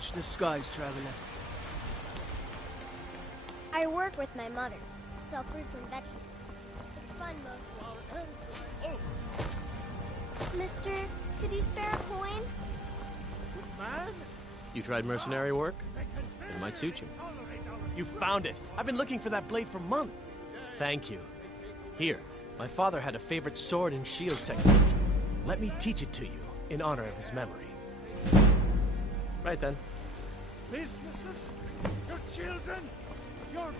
Watch the skies, traveler. I work with my mother. Sell fruits and vegetables. It's fun mostly. Mister, could you spare a coin? Man? You tried mercenary work? It might suit you. You found it. I've been looking for that blade for months. Thank you. Here, my father had a favorite sword and shield technique. Let me teach it to you, in honor of his memory. Right then. Businesses, your children, your...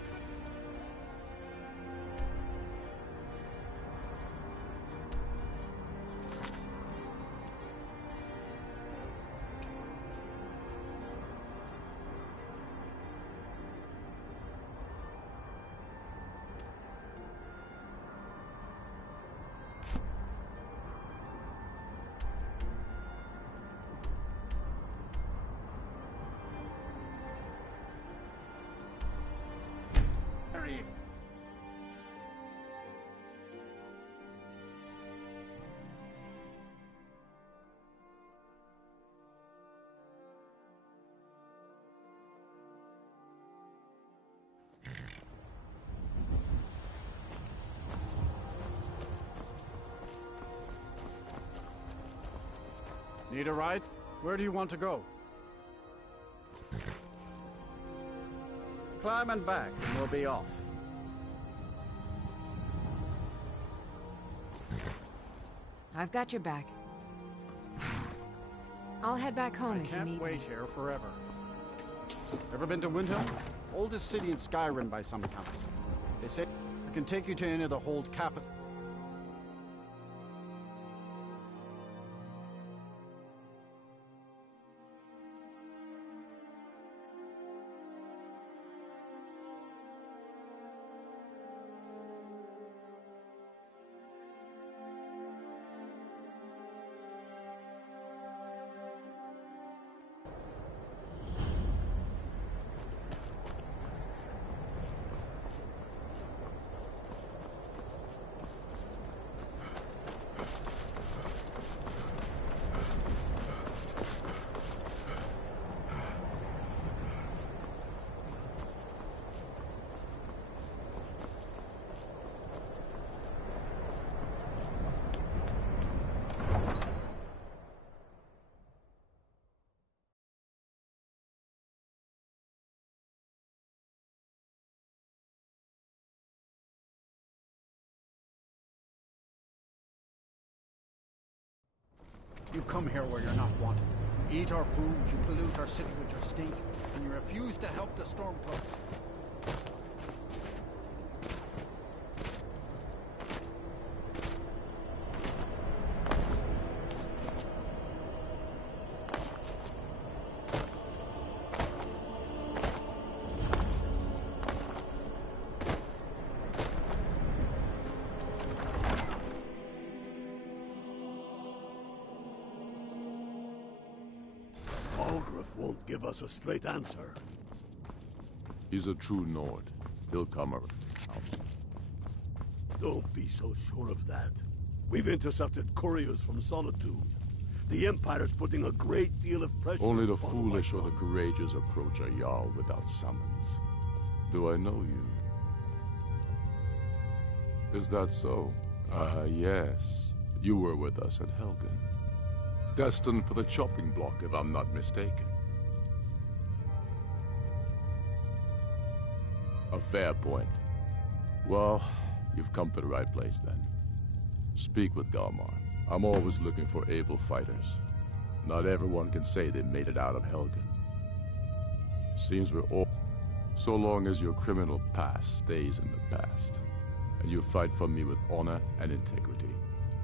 Need a ride? Where do you want to go? Climb and back, and we'll be off. I've got your back. I'll head back home if you need me. Can't wait here forever. Ever been to Windhelm? Oldest city in Skyrim by some accounts. They say I can take you to any of the Hold capital. You come here where you're not wanted. You eat our food, you pollute our city with your stink, and you refuse to help the Stormcloaks. Won't give us a straight answer. He's a true Nord. He'll come around. Don't be so sure of that. We've intercepted couriers from Solitude. The Empire's putting a great deal of pressure... Only the foolish or the courageous approach a Jarl without summons. Do I know you? Is that so? Ah, yes. You were with us at Helgen. Destined for the chopping block, if I'm not mistaken. A fair point. Well, you've come to the right place then. Speak with Galmar. I'm always looking for able fighters. Not everyone can say they made it out of Helgen. Seems we're all... So long as your criminal past stays in the past. And you fight for me with honor and integrity.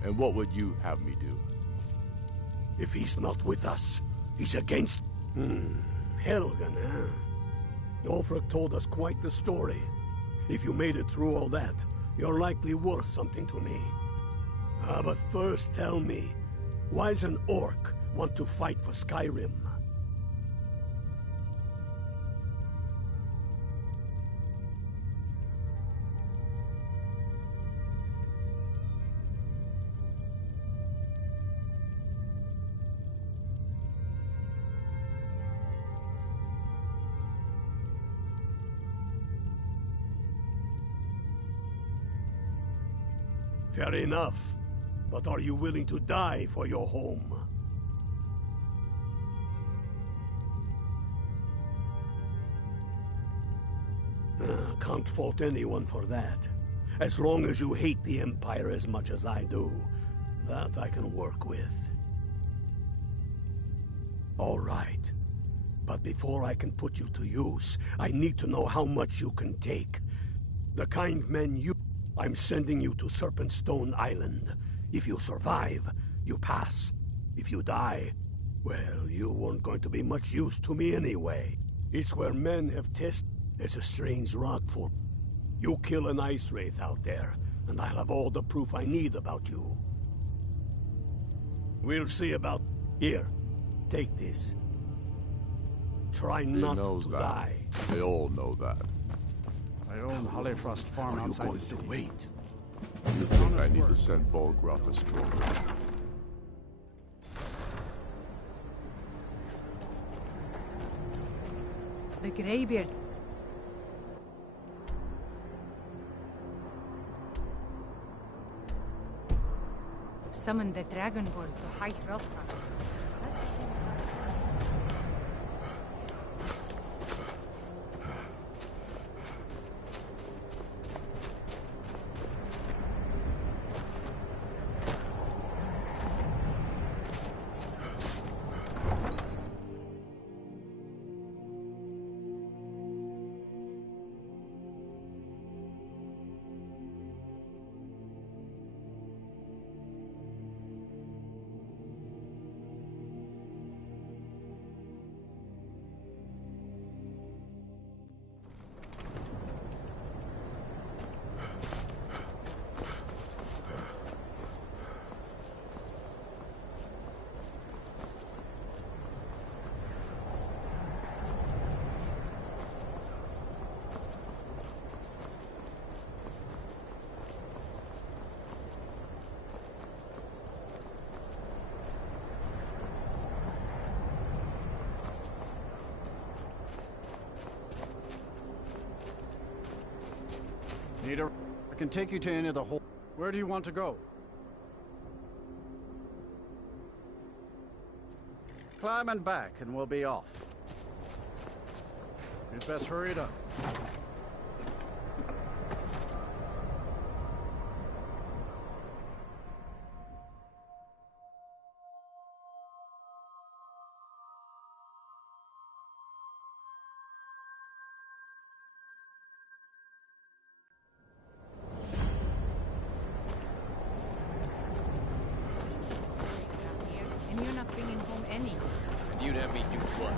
And what would you have me do? If he's not with us, he's against... Helgen, huh? Ulfric told us quite the story. If you made it through all that, you're likely worth something to me. But first tell me, why's an orc want to fight for Skyrim? Fair enough. But are you willing to die for your home? Can't fault anyone for that. As long as you hate the Empire as much as I do, that I can work with. All right. But before I can put you to use, I need to know how much you can take. The kind men you... I'm sending you to Serpentstone Island. If you survive, you pass. If you die, well, you weren't going to be much use to me anyway. It's where men have tested. There's a strange rock for... You kill an ice wraith out there, and I'll have all the proof I need about you. We'll see about... Here, take this. Try not to die. They all know that. I own Holleyfrost Farm outside the city. Wait. You think I need to send Volgruff a stroll? The Greybeard. Summoned the Dragonborn to hide Hrothgar. Such a thing as that. I can take you to any of the whole... Where do you want to go? Climb and back, and we'll be off. You'd best hurry it up. And you're not bringing home any. And you'd have me do what?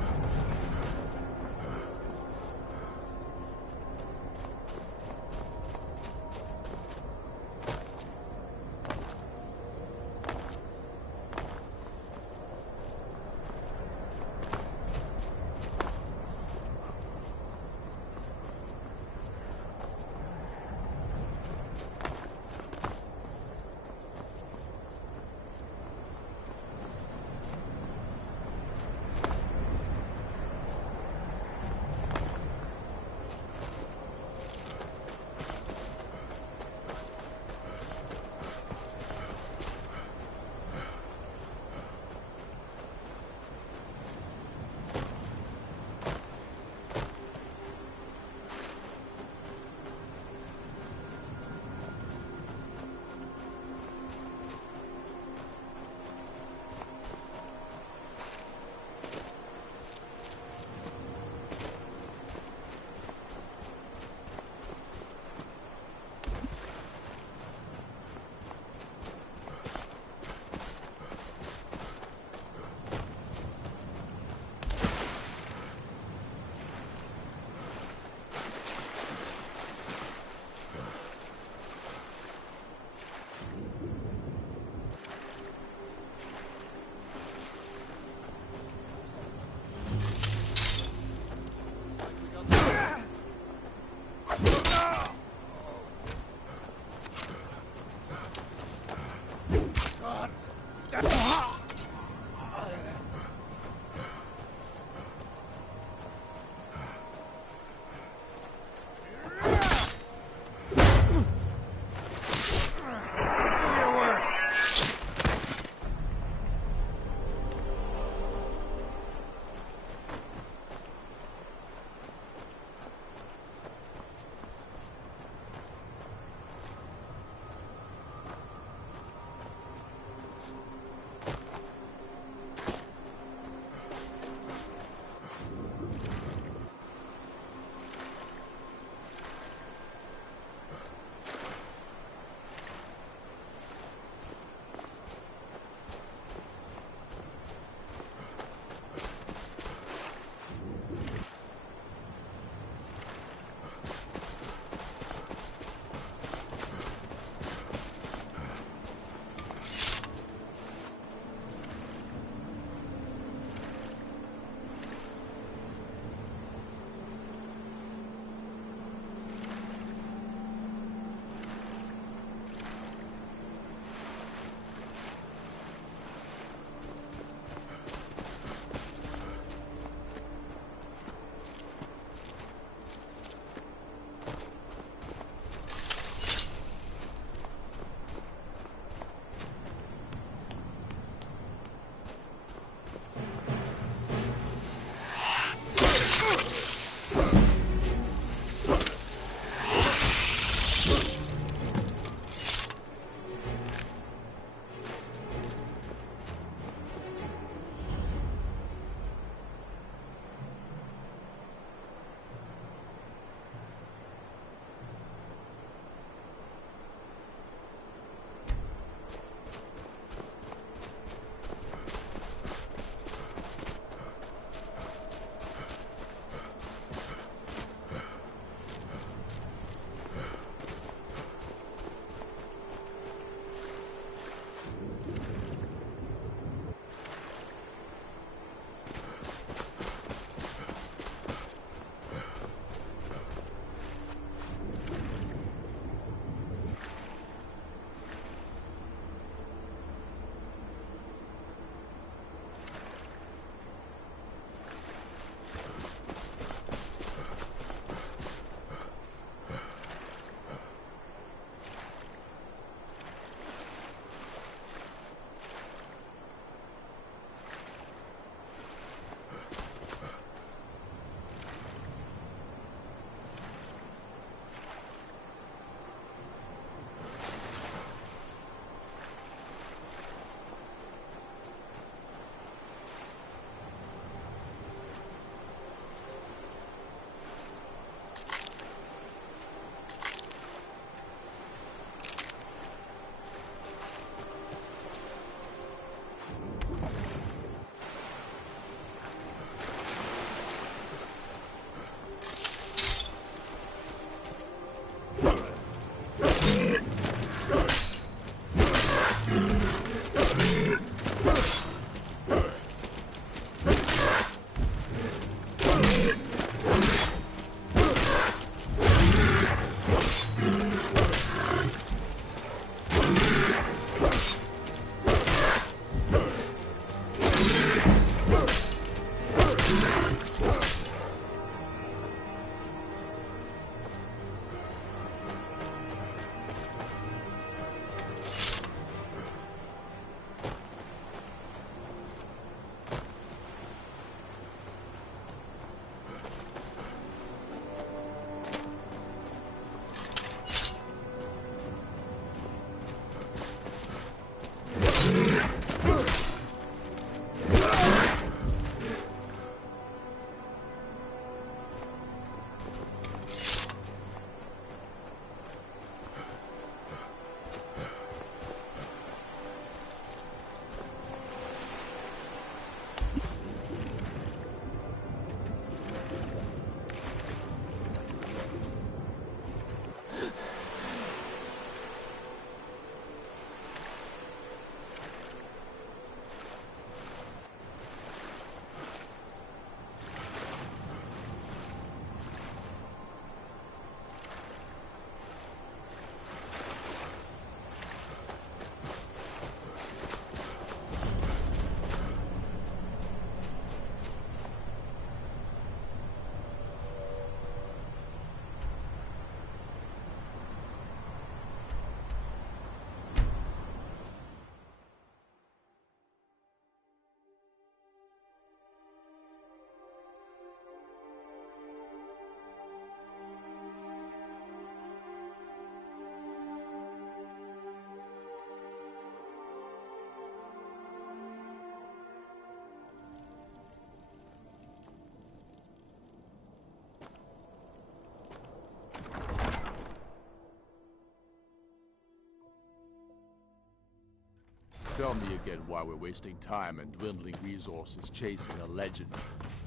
Tell me again why we're wasting time and dwindling resources chasing a legend.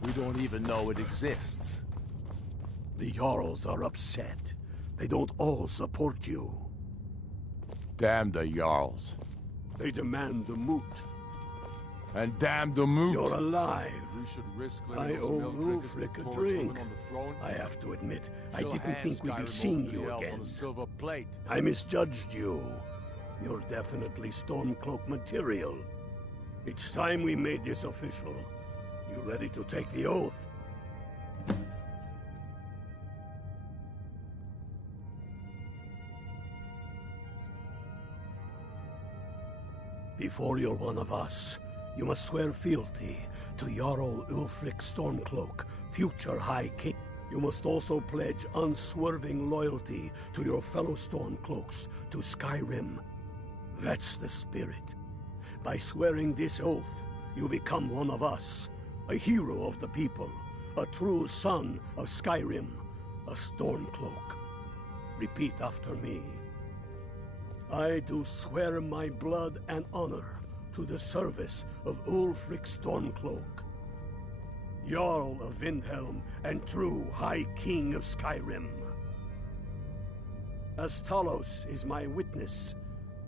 We don't even know it exists. The Jarls are upset. They don't all support you. Damn the Jarls. They demand the moot. And damn the moot. You're alive. We should risk I letting owe those Ulfric a drink. I have to admit, I didn't think we'd be seeing you again. On a silver plate. I misjudged you. You're definitely Stormcloak material. It's time we made this official. You ready to take the oath? Before you're one of us, you must swear fealty to Jarl Ulfric Stormcloak, future High King. You must also pledge unswerving loyalty to your fellow Stormcloaks, to Skyrim. That's the spirit. By swearing this oath, you become one of us, a hero of the people, a true son of Skyrim, a Stormcloak. Repeat after me. I do swear my blood and honor to the service of Ulfric Stormcloak, Jarl of Windhelm and true High King of Skyrim. As Talos is my witness,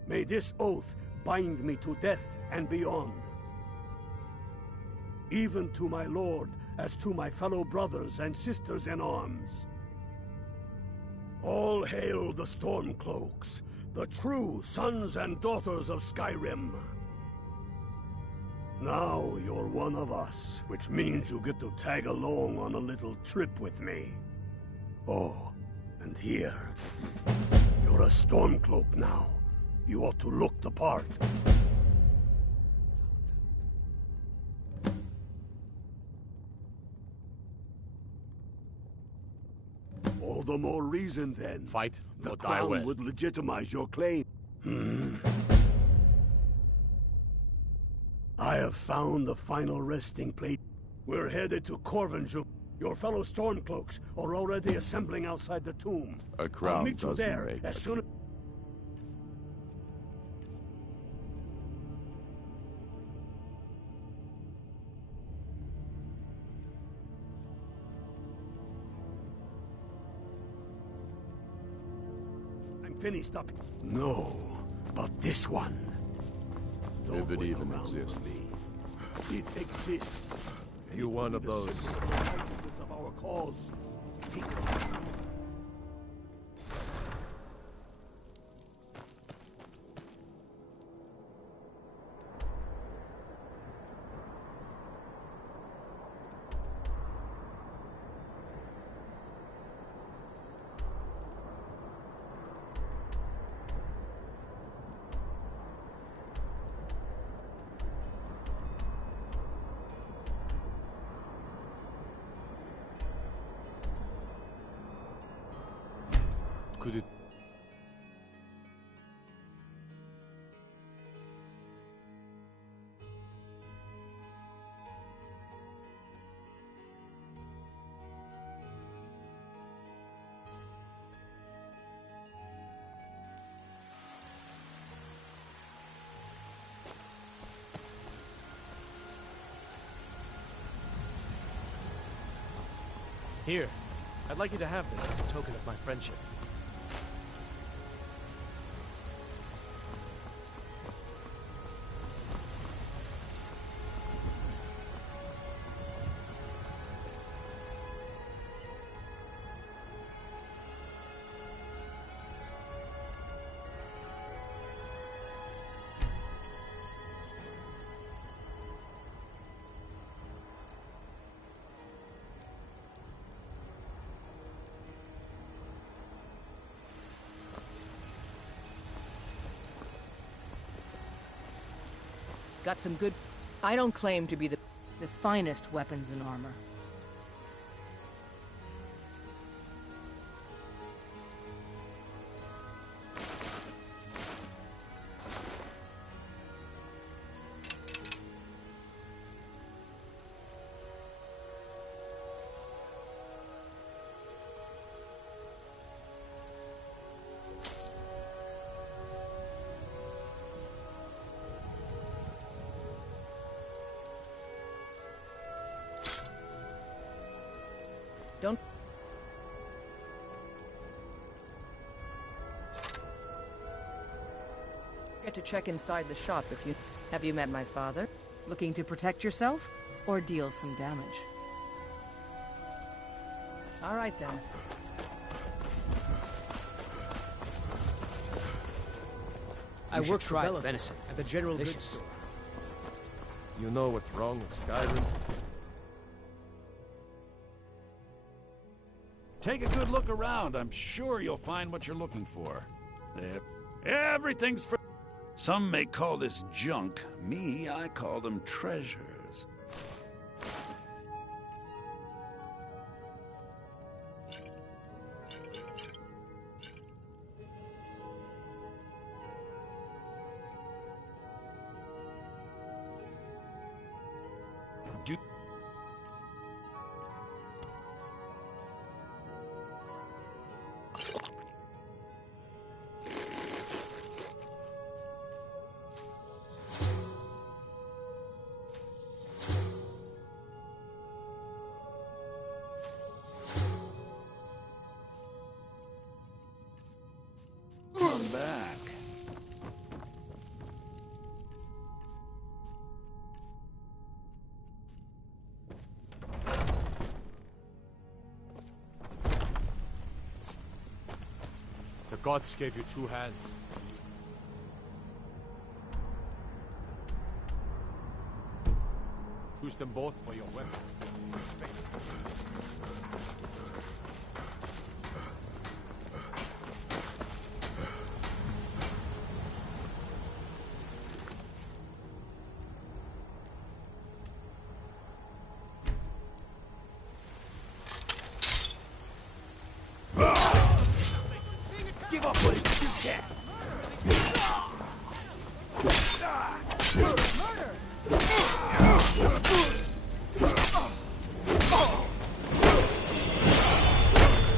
may this oath bind me to death and beyond. Even to my lord, as to my fellow brothers and sisters in arms. All hail the Stormcloaks, the true sons and daughters of Skyrim. Now you're one of us, which means you get to tag along on a little trip with me. Oh, and here, you're a Stormcloak now. You ought to look the part. All the more reason, then. Fight The or die crown well. would legitimize your claim. I have found the final resting place. We're headed to Corvinjum. Your fellow Stormcloaks are already assembling outside the tomb. A crown I'll meet you doesn't there make as a soon as... I'm finished up. No, but this one. Don't If it wait even around for exists. me. It exists. You one of those. Righteousness of our cause. Take it. Could it... Here, I'd like you to have this as a token of my friendship. Got some good... I don't claim to be the finest weapons and armor. check inside the shop if you... Have you met my father? Looking to protect yourself? Or deal some damage? All right, then. I work for venison at the general goods store. You know what's wrong with Skyrim? Take a good look around. I'm sure you'll find what you're looking for. Everything's for... Some may call this junk. Me, I call them treasures. Back. The gods gave you two hands. Use them both for your weapon. Give up what you can.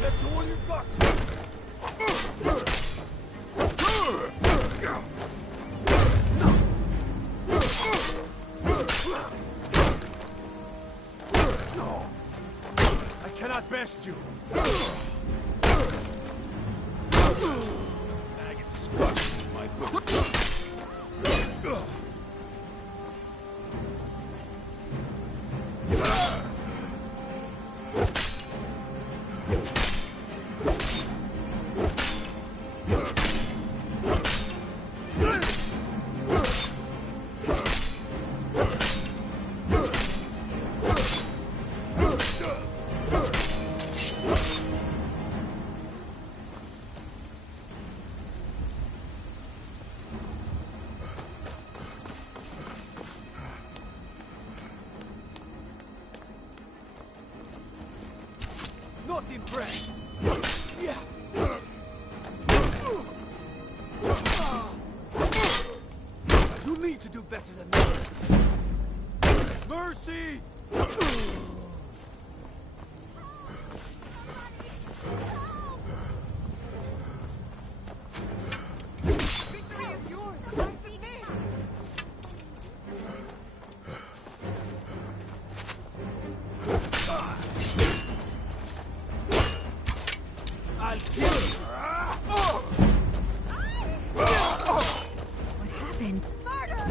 That's all you've got. No. I cannot best you. Not impressed. Yeah. You need to do better than that. Mercy! Victory is yours. I see it. I'll kill you. What happened? Murder!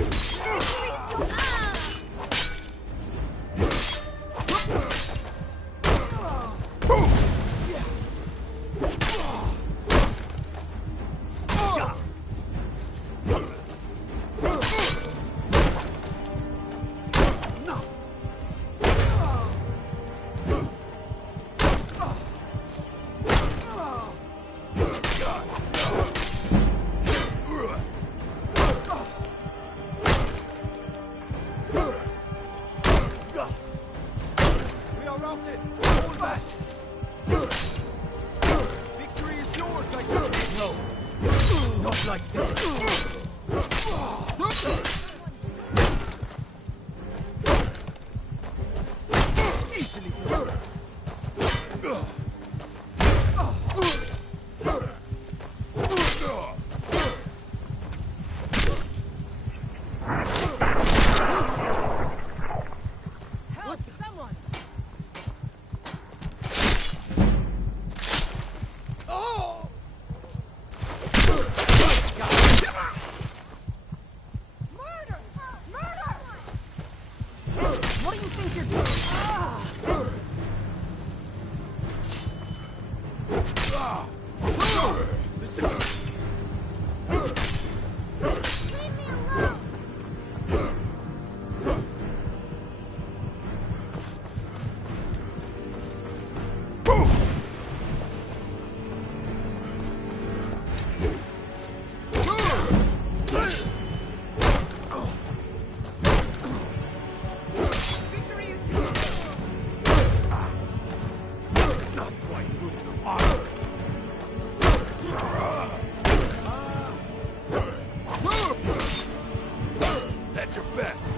That's your best.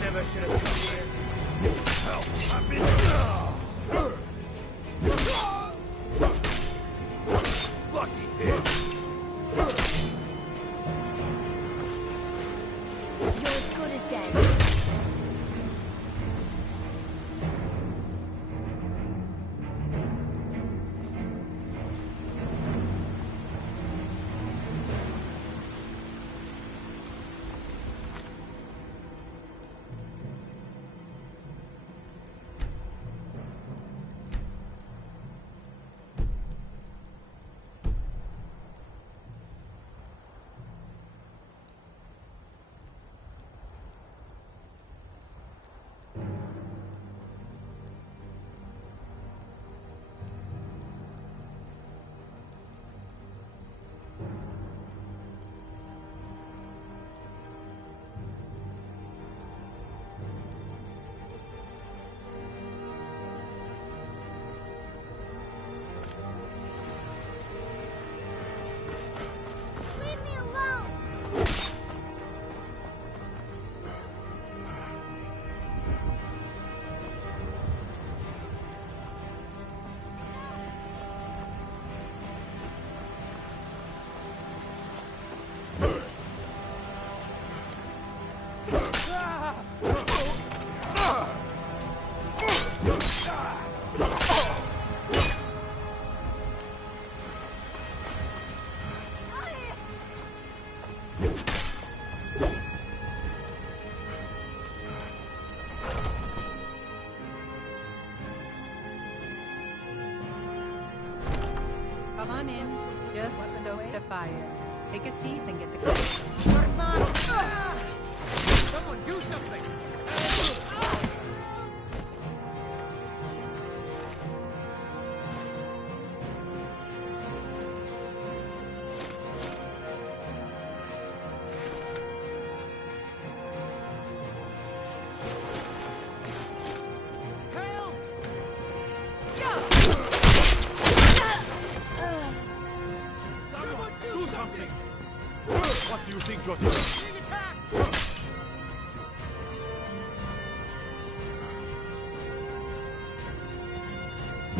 Never should have come here. Help! I've been... Lucky hit. You're as good as dead. Leave me alone! Come on in. Just stoke the fire. Take a seat and get the coffee. Someone do something! What do you think you're doing?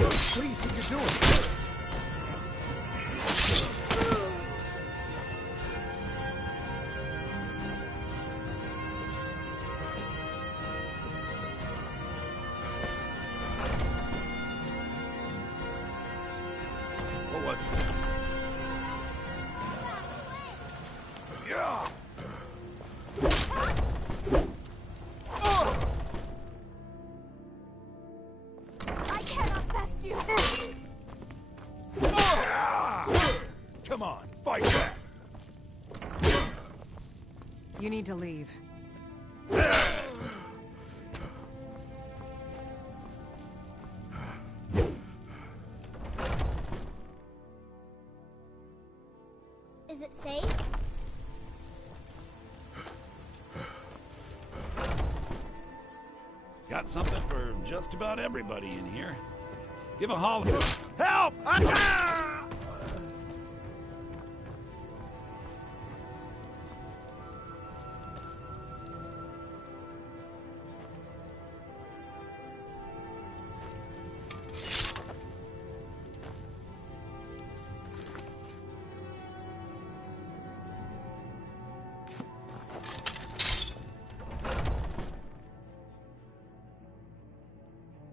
What do you think you're doing? What was that? Yeah! I cannot best you! Come on, fight back! You need to leave. Is it safe? Got something for just about everybody in here. Give a holler. Help! Ah!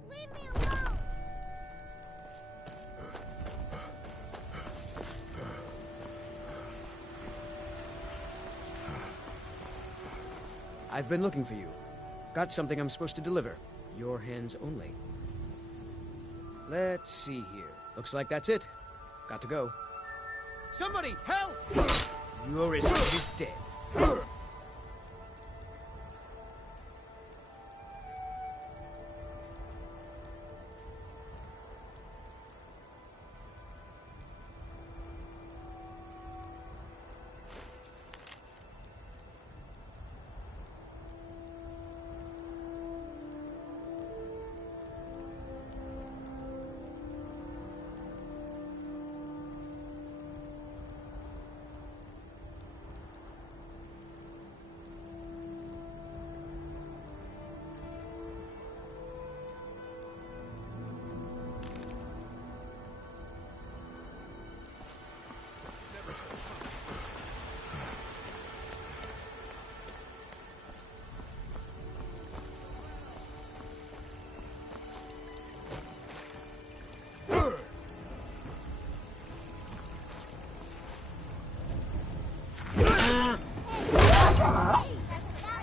Leave me alone! I've been looking for you. Got something I'm supposed to deliver. Your hands only. Let's see here. Looks like that's it. Got to go. Somebody, help! You're as good as dead.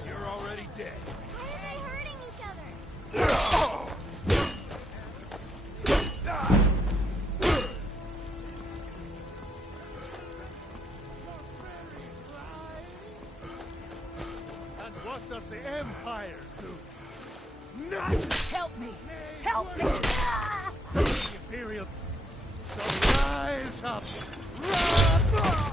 You're already dead. Why are they hurting each other? And what does the Empire do? Help me! Help me! The Imperial. So rise up! Run!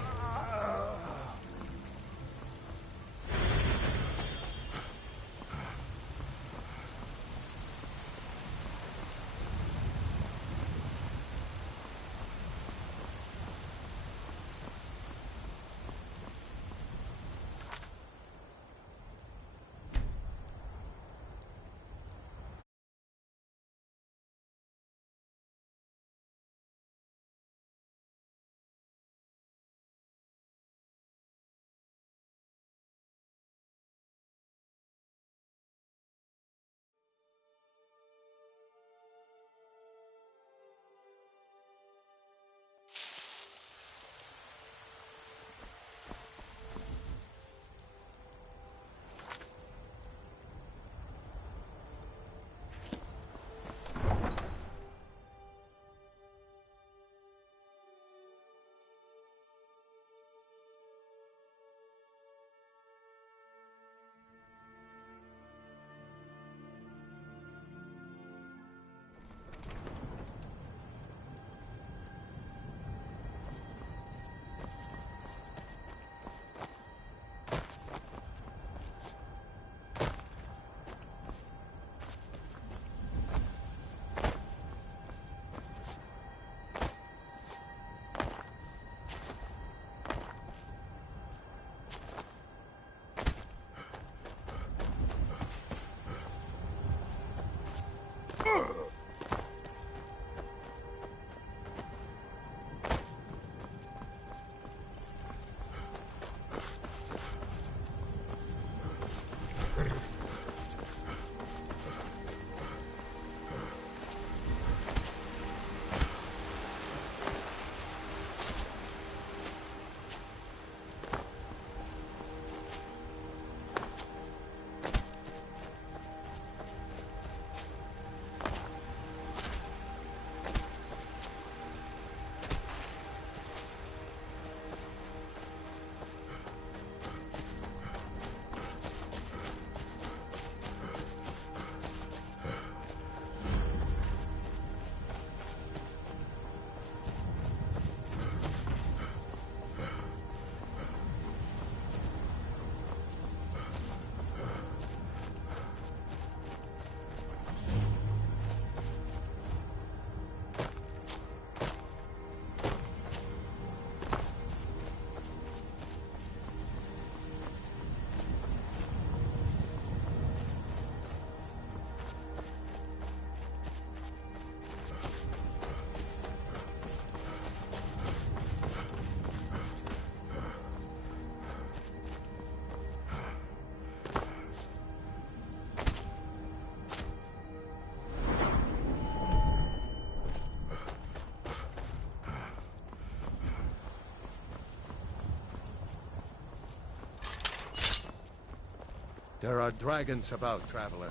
There are dragons about, traveler.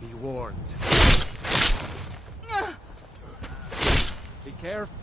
Be warned. Be careful.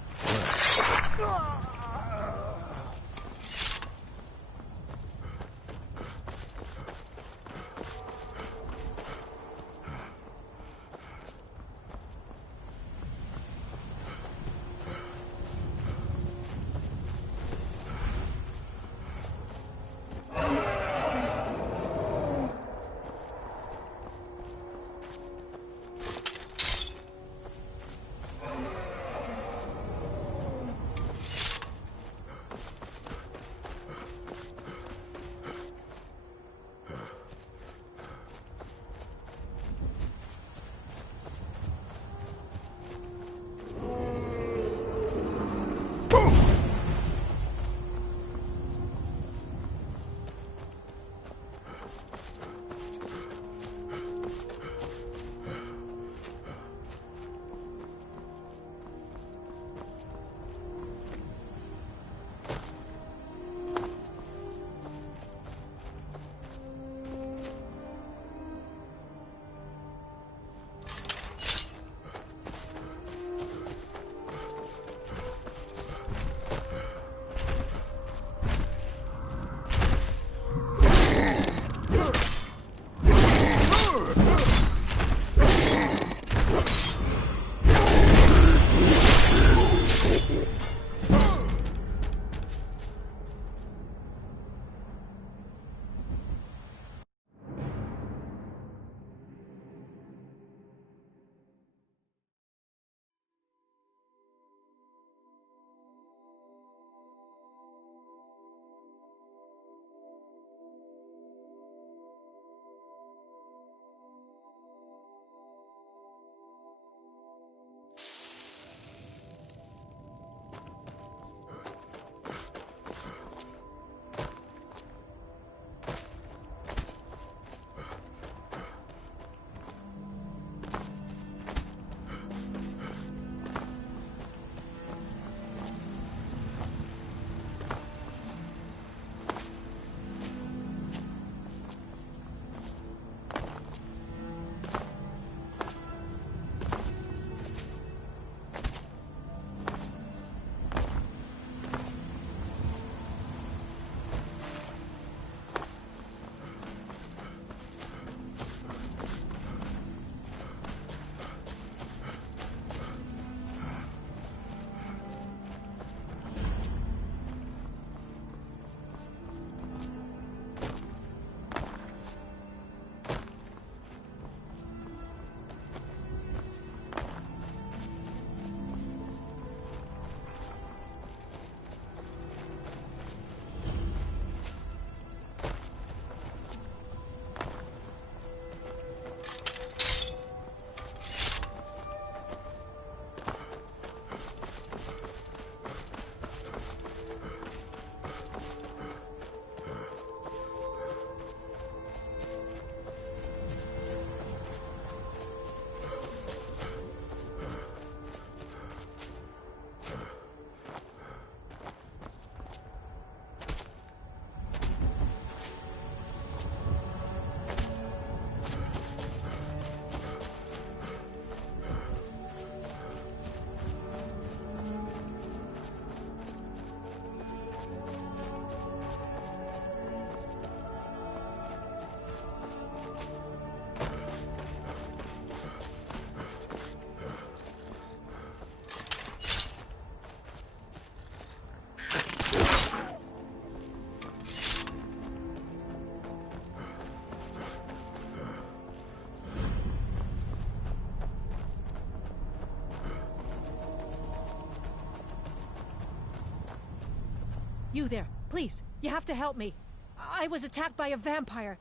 You there, please. You have to help me. I was attacked by a vampire.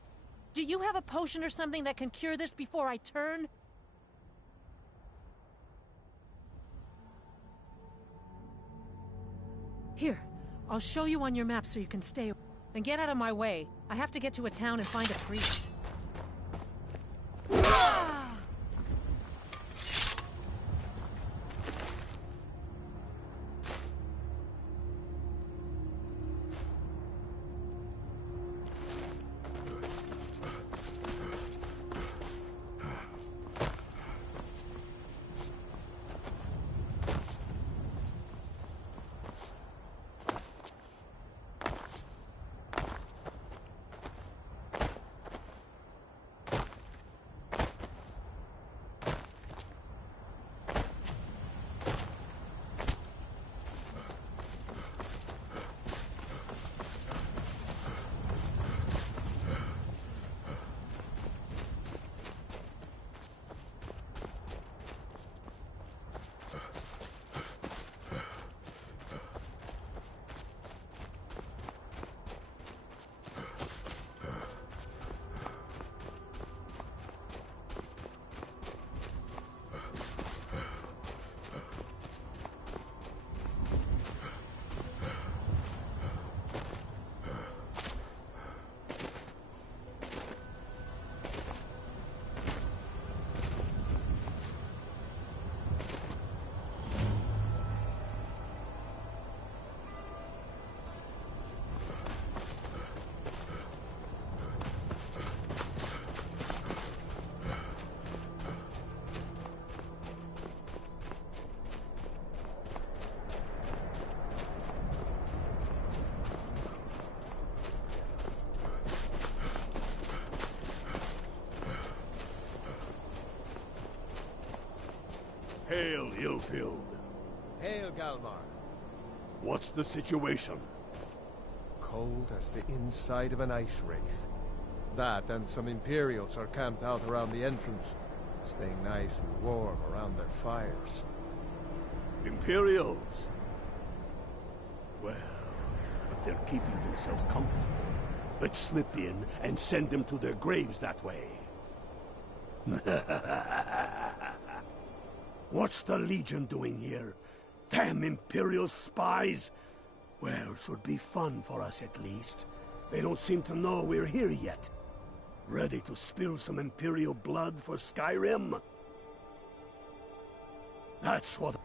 Do you have a potion or something that can cure this before I turn? Here, I'll show you on your map so you can stay. Then get out of my way. I have to get to a town and find a priest. Hail, ill-filled. Hail, Galmar. What's the situation? Cold as the inside of an ice wraith. That and some Imperials are camped out around the entrance, staying nice and warm around their fires. Imperials? Well, if they're keeping themselves comfortable, let's slip in and send them to their graves that way. What's the Legion doing here? Damn Imperial spies! Well, should be fun for us at least. They don't seem to know we're here yet. Ready to spill some Imperial blood for Skyrim? That's what...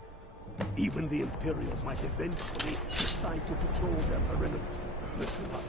Even the Imperials might eventually decide to patrol their perimeter. Listen up.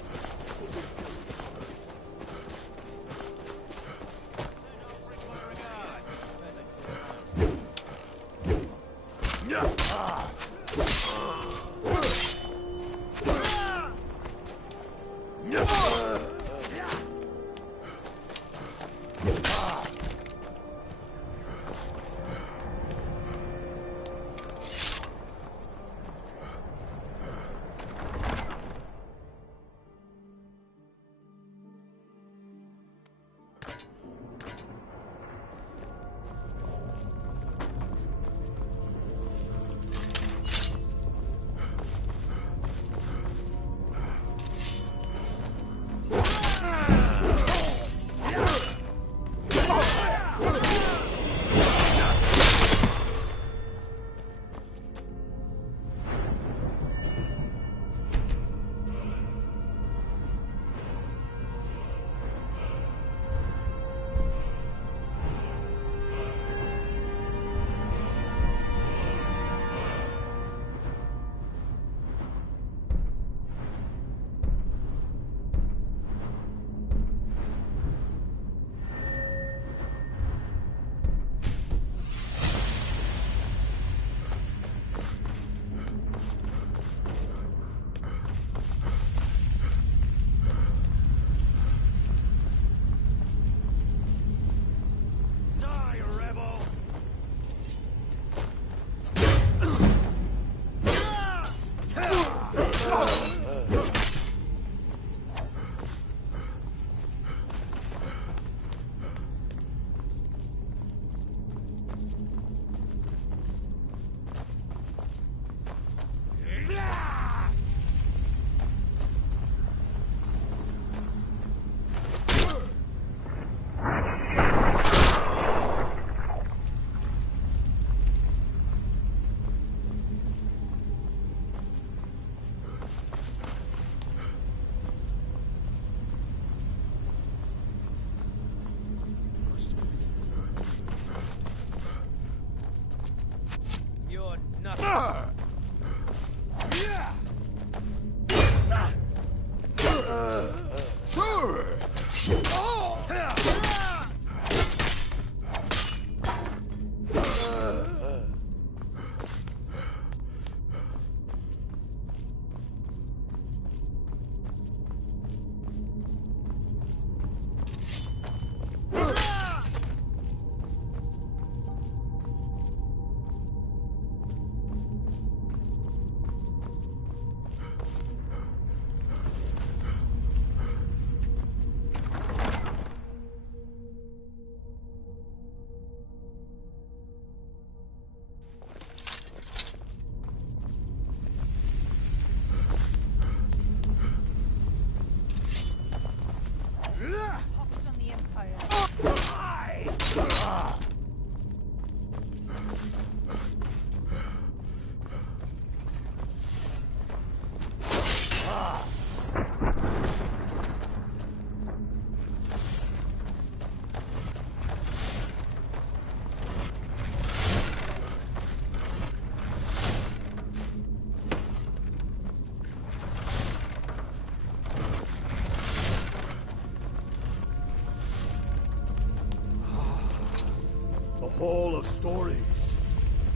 Hall of Stories.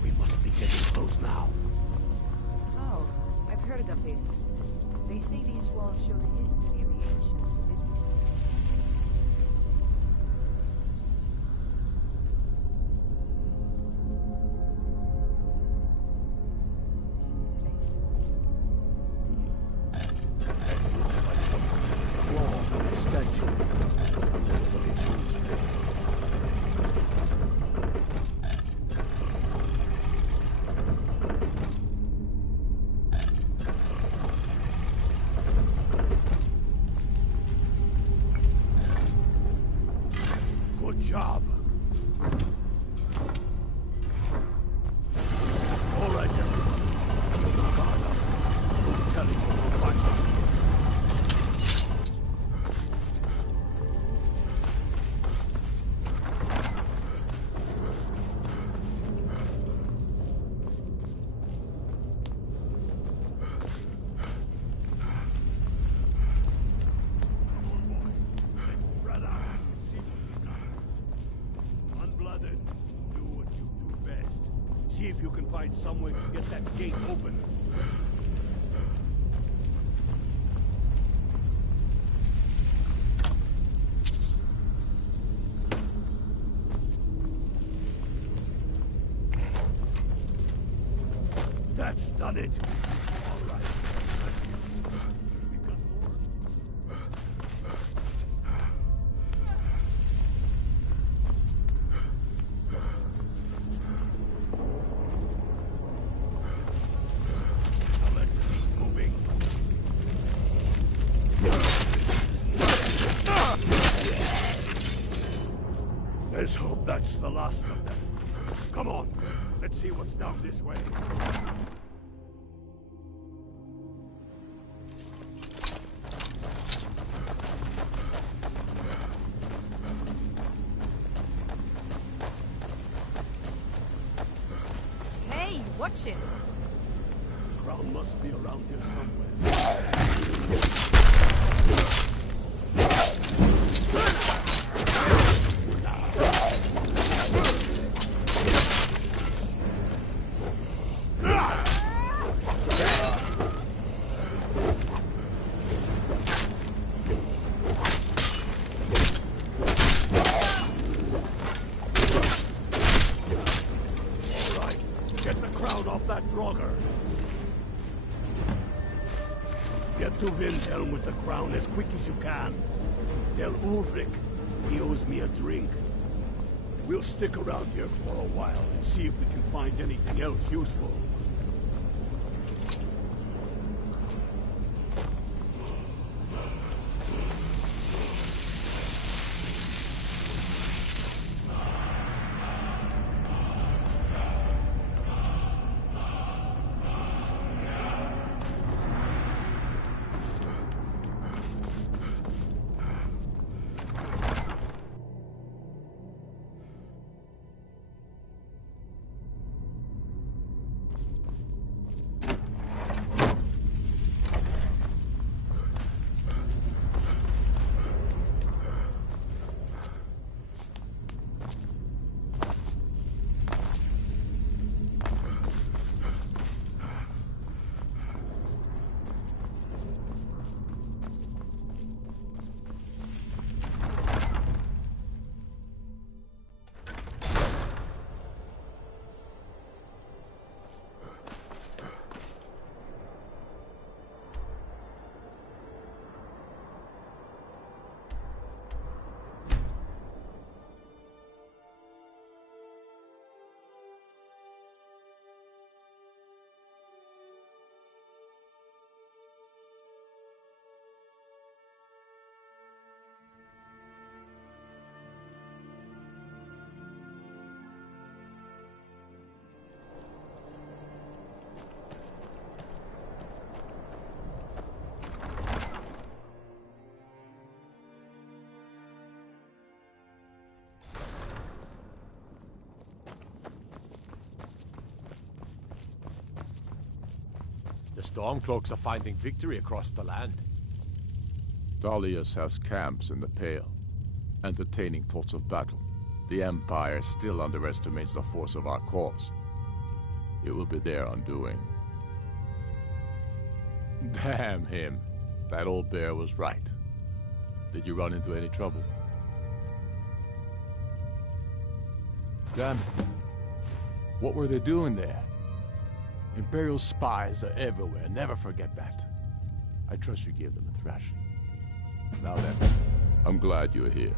We must be getting close now. Oh, I've heard of this. They say these walls show the history of the ancients who lived here. Good job. All right, everyone. Guard up. I'm telling you, we'll find out. See if you can find some way to get that gate open. That's done it. All right. We've got more. Let's hope that's the last of them. Come on, let's see what's down this way. Hey, watch it! The crown must be around here somewhere. Get to Windhelm with the crown as quick as you can. Tell Ulrich he owes me a drink. We'll stick around here for a while and see if we can find anything else useful. The Stormcloaks are finding victory across the land. Dalius has camps in the Pale, entertaining thoughts of battle. The Empire still underestimates the force of our cause. It will be their undoing. Damn him. That old bear was right. Did you run into any trouble? Damn it. What were they doing there? Imperial spies are everywhere. Never forget that. I trust you gave them a thrashing. Now then, I'm glad you're here.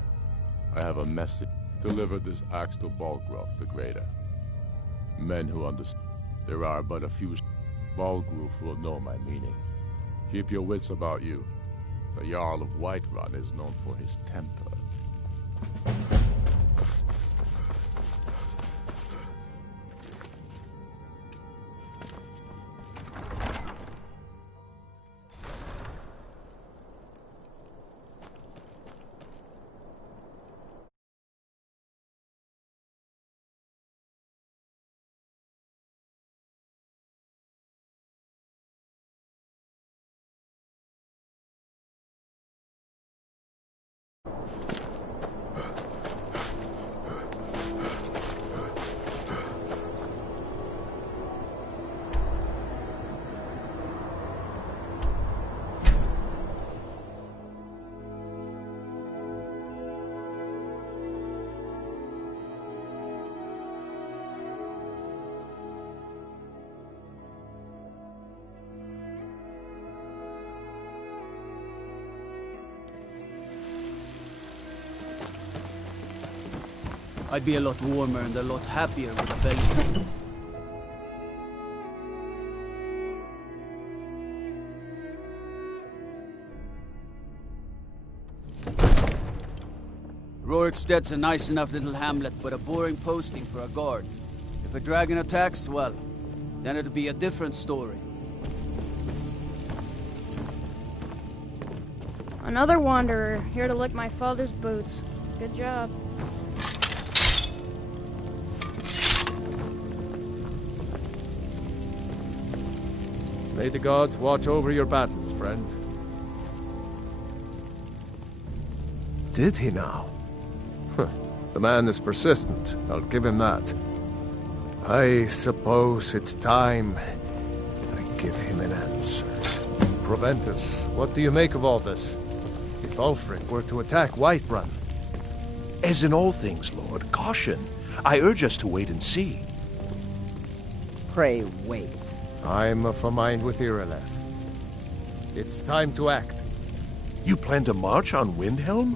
I have a message. Deliver this axe to Balgruf the Greater. Men who understand. There are but a few. Balgruf will know my meaning. Keep your wits about you. The Jarl of Whiterun is known for his temper. I'd be a lot warmer and a lot happier with a belly. Rorikstead's a nice enough little hamlet, but a boring posting for a guard. If a dragon attacks, well, then it'll be a different story. Another wanderer, here to lick my father's boots. Good job. May the gods watch over your battles, friend. Did he now? The man is persistent, I'll give him that. I suppose it's time I give him an answer. Proventus, what do you make of all this? If Ulfric were to attack Whiterun... As in all things, Lord, caution. I urge us to wait and see. Pray wait. I'm of a mind with Irileth. It's time to act. You plan to march on Windhelm?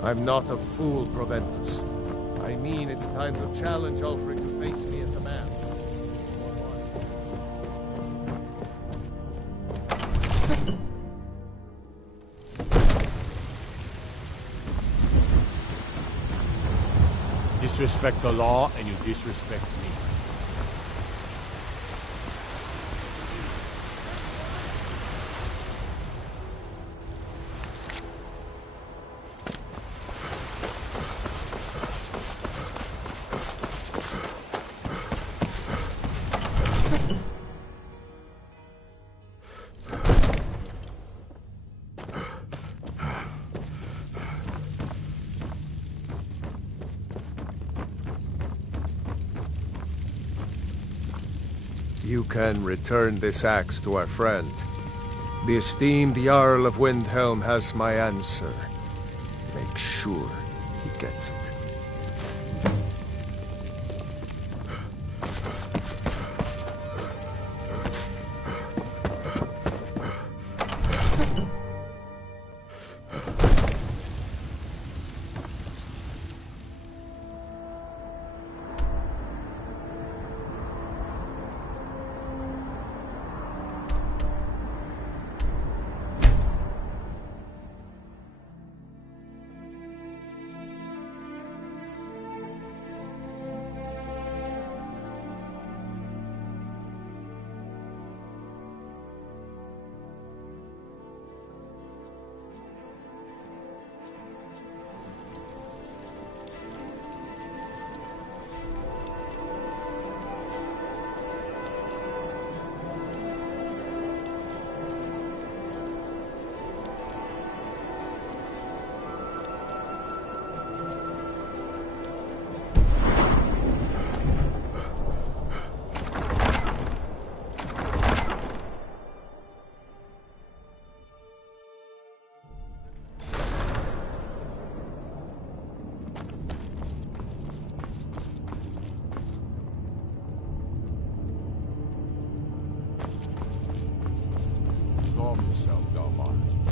I'm not a fool, Proventus. I mean, it's time to challenge Ulfric to face me as a man. Disrespect the law, and you disrespect me. You can return this axe to our friend. The esteemed Jarl of Windhelm has my answer. Make sure he gets it.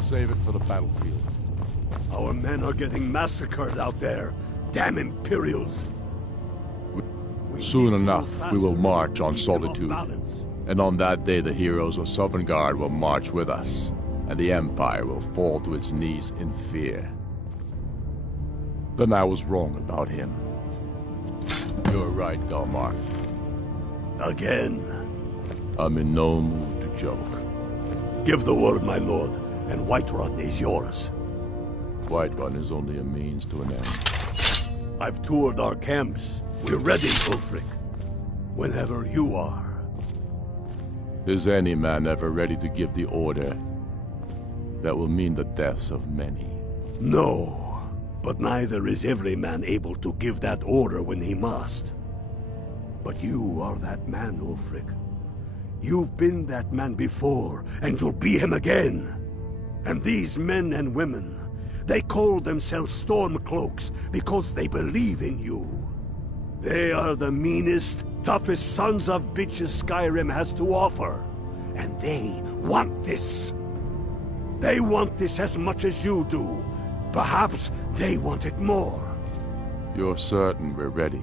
Save it for the battlefield. Our men are getting massacred out there. Damn Imperials! Soon enough, we will march on Solitude. And on that day, the heroes of Sovngarde will march with us, and the Empire will fall to its knees in fear. Then I was wrong about him. You're right, Galmar. Again? I'm in no mood to joke. Give the word, my lord, and Whiterun is yours. Whiterun is only a means to an end. I've toured our camps. We're ready, Ulfric. Whenever you are. Is any man ever ready to give the order? that will mean the deaths of many. No, but neither is every man able to give that order when he must. But you are that man, Ulfric. You've been that man before, and you'll be him again. And these men and women, they call themselves Stormcloaks because they believe in you. They are the meanest, toughest sons of bitches Skyrim has to offer. And they want this. They want this as much as you do. Perhaps they want it more. You're certain we're ready?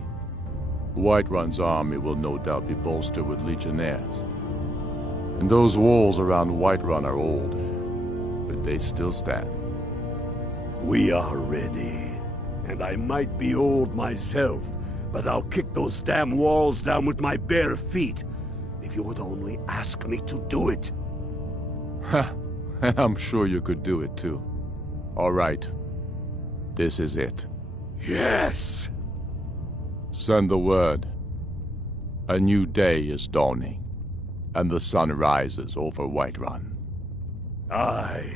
Whiterun's army will no doubt be bolstered with legionnaires. And those walls around Whiterun are old, but they still stand. We are ready. And I might be old myself, but I'll kick those damn walls down with my bare feet, if you would only ask me to do it. Ha! I'm sure you could do it too. All right. This is it. Yes! Send the word. A new day is dawning, and the sun rises over Whiterun. Aye,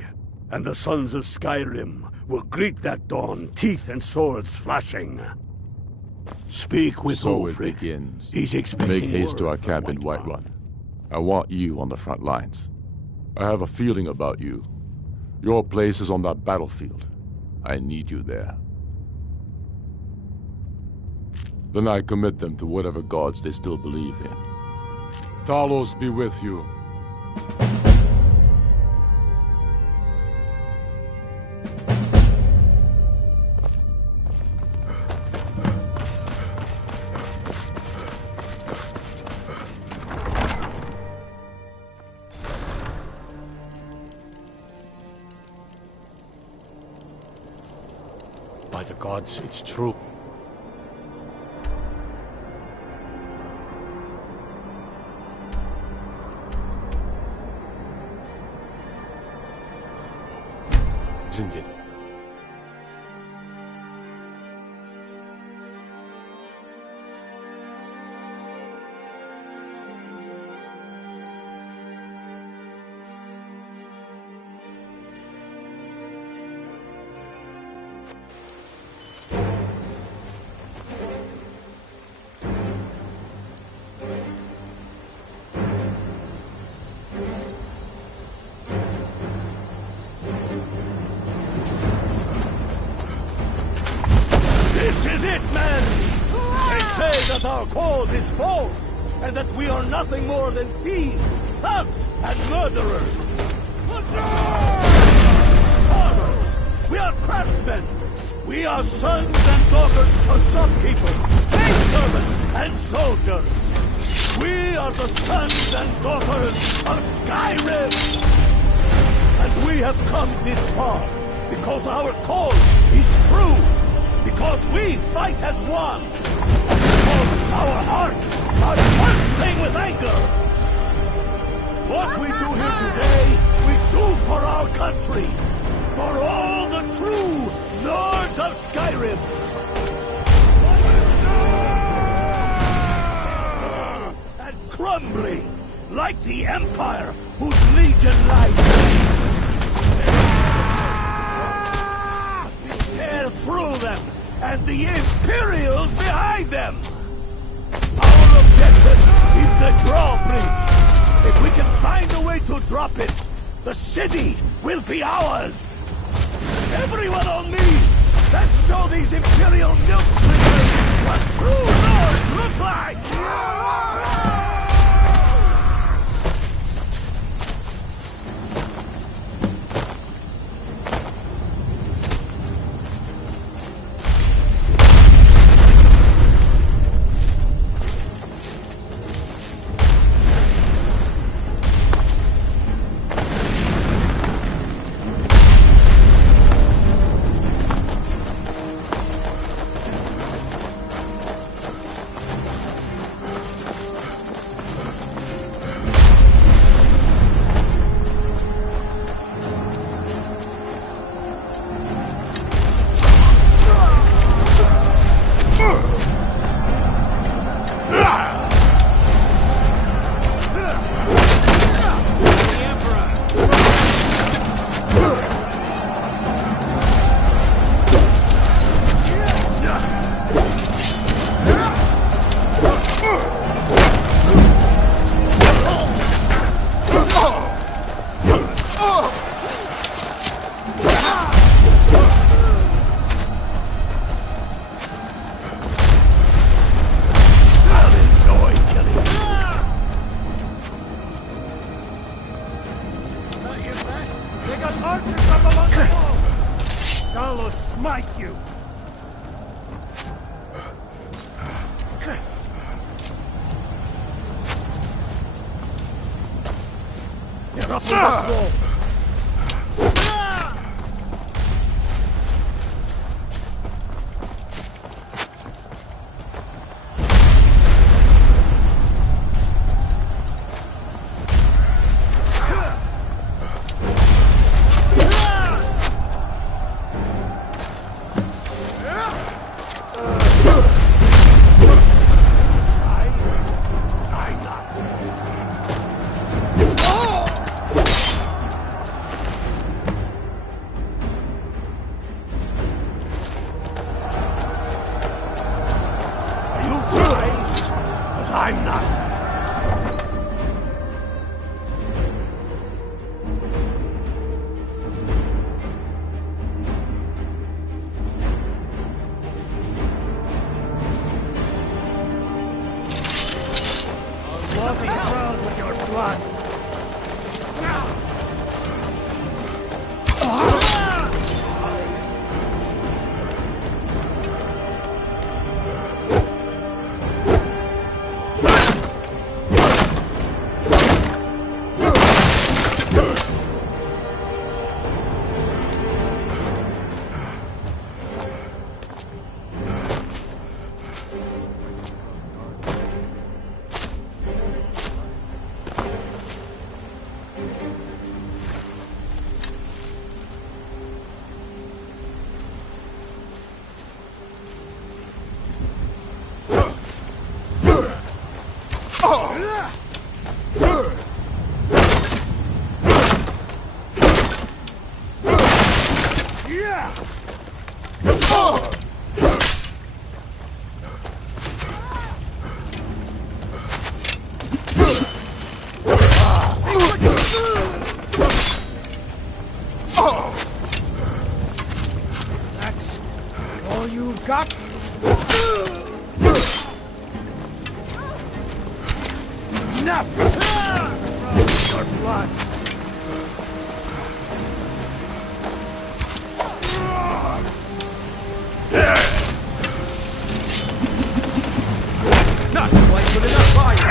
and the sons of Skyrim will greet that dawn, teeth and swords flashing. Speak with So Ulfric. it begins. He's expecting Make haste to word our camp in Whiterun. I want you on the front lines. I have a feeling about you. Your place is on that battlefield. I need you there. Then I commit them to whatever gods they still believe in. Talos be with you. By the gods, it's true. Isn't it? This is it, men! They say that our cause is false, and that we are nothing more than thieves, thugs, and murderers. Farmers! We are craftsmen! We are sons and daughters of shopkeepers, maidservants, and soldiers! We are the sons and daughters of Skyrim! And we have come this far because our cause is true! Because we fight as one! And because our hearts are bursting with anger! What we do here today, we do for our country! For all the true Lords of Skyrim! And crumbling like the Empire whose legion lies! We tear through them! And the Imperials behind them! Our objective is the drawbridge! If we can find a way to drop it, the city will be ours! Everyone on me! Let's show these Imperial milk drinkers what true lords look like! They got archers up along the wall! Talos smite you! They're up on that wall! I'm not. I'll walk around with your blood. That's all you got? Enough! Your blood! Not quite good enough, are you?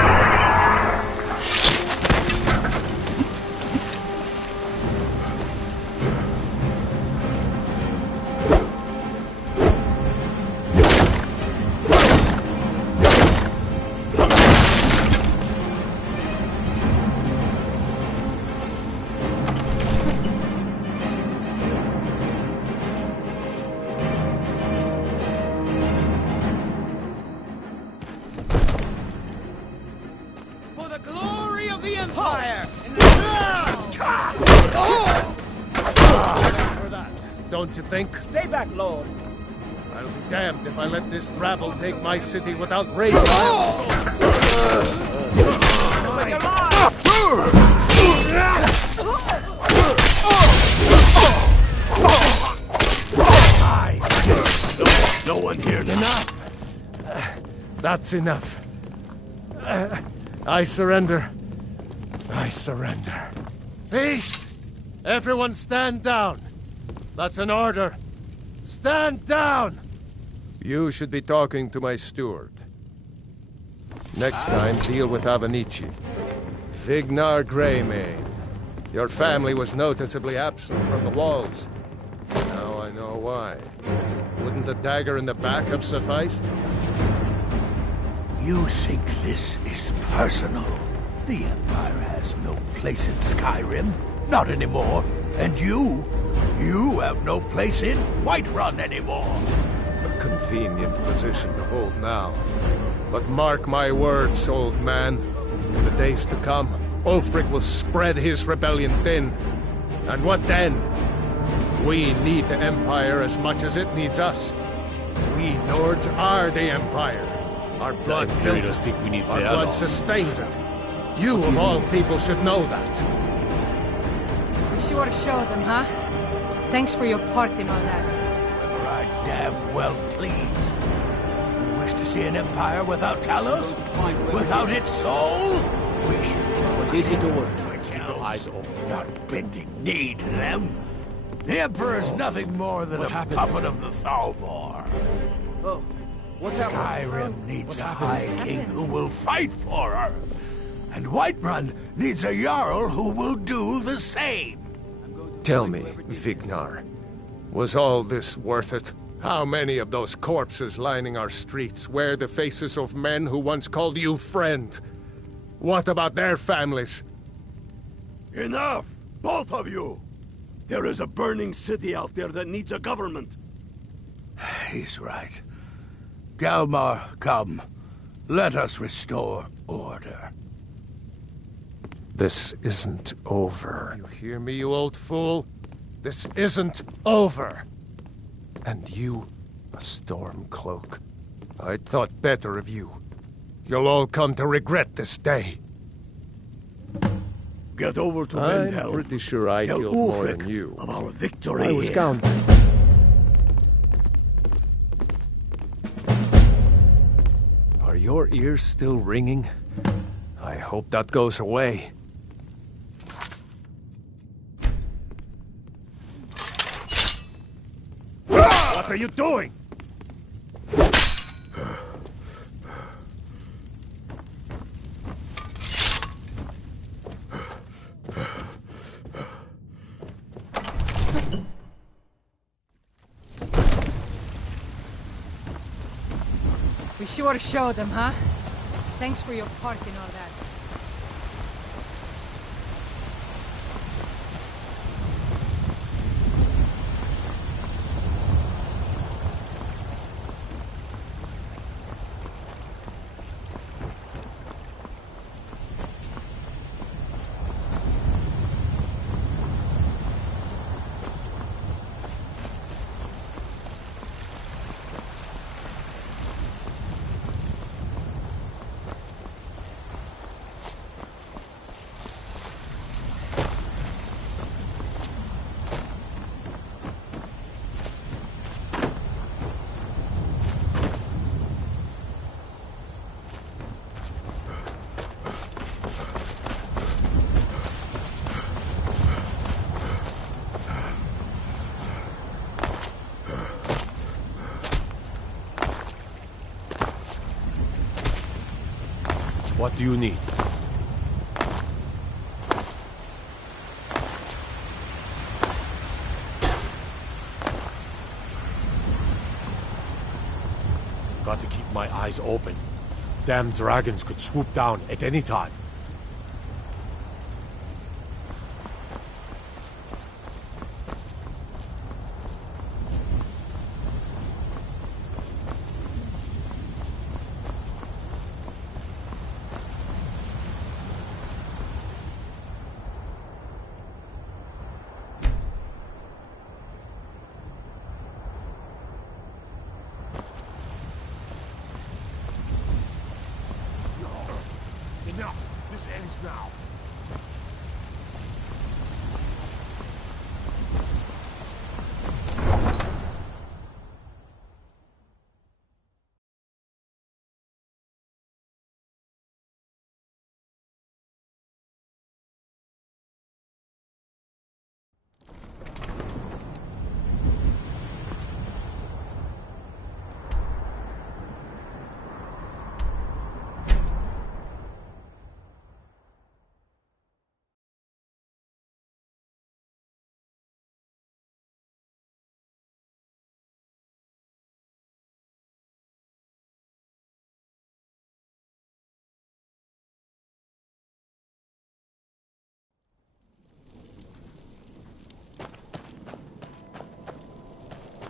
For the glory of the Empire! For that, don't you think? Stay back, Lord. I'll be damned if I let this rabble take my city without raising them. No one here now. Enough. That's enough. I surrender. I surrender. Peace! Everyone stand down. That's an order. Stand down! You should be talking to my steward. Next time, deal with Avenici. Vignar Greymane. Your family was noticeably absent from the walls. Now I know why. Wouldn't a dagger in the back have sufficed? You think this is personal? The Empire has no place in Skyrim. Not anymore. And you have no place in Whiterun anymore. A convenient position to hold now. But mark my words, old man. In the days to come, Ulfric will spread his rebellion thin. And what then? We need the Empire as much as it needs us. We Nords are the Empire. Our blood built it. Think we need Our blood sustains it. You, of all people, should know that. You sure showed them, huh? Thanks for your part in all that. Whether I damn well pleased. You wish to see an empire without Talos? Without its soul? We should... What is it, Orc? eyes open. Not bending knee to them. The Emperor's nothing more than What a happened? puppet of the Thalmor. Oh, what happened? Skyrim needs What a happened? High King who will fight for her. And Whiterun needs a Jarl who will do the same. Tell me, Vignar, was all this worth it? How many of those corpses lining our streets wear the faces of men who once called you friend? What about their families? Enough! Both of you! There is a burning city out there that needs a government. He's right. Galmar, come. Let us restore order. This isn't over. You hear me, you old fool? This isn't over. And you, a Stormcloak. I thought better of you. You'll all come to regret this day. Get over to I'm Windhelm. pretty sure I Tell killed more Ulfric than you. of our victory I was here. counting. Are your ears still ringing? I hope that goes away. What are you doing? We sure show them, huh? Thanks for your part in all that. What do you need? Got to keep my eyes open. Damn dragons could swoop down at any time. Enough! This ends now.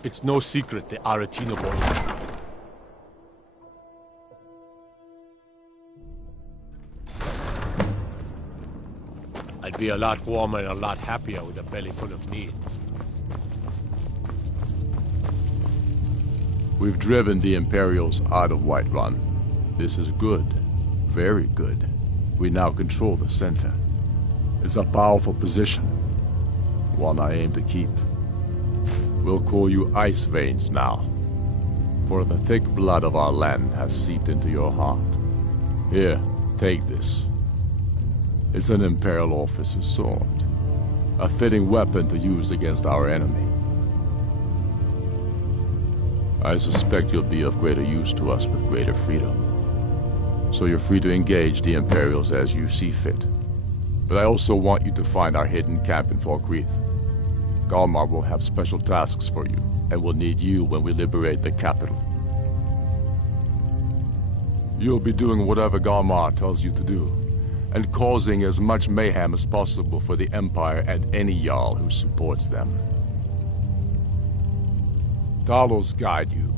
It's no secret the Aretino boy. I'd be a lot warmer and a lot happier with a belly full of meat. We've driven the Imperials out of Whiterun. This is good. Very good. We now control the center. It's a powerful position. One I aim to keep. We'll call you Ice Veins now. For the thick blood of our land has seeped into your heart. Here, take this. It's an Imperial officer's sword. A fitting weapon to use against our enemy. I suspect you'll be of greater use to us with greater freedom. So you're free to engage the Imperials as you see fit. But I also want you to find our hidden camp in Falkreath. Galmar will have special tasks for you, and will need you when we liberate the capital. You'll be doing whatever Galmar tells you to do, and causing as much mayhem as possible for the Empire and any Jarl who supports them. Talos guide you.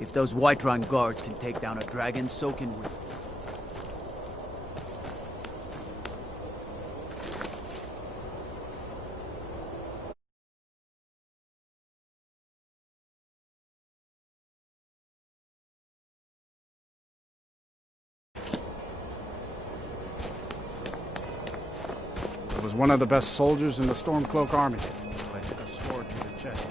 If those Whiterun guards can take down a dragon, so can we. I was one of the best soldiers in the Stormcloak army. I took a sword to the chest.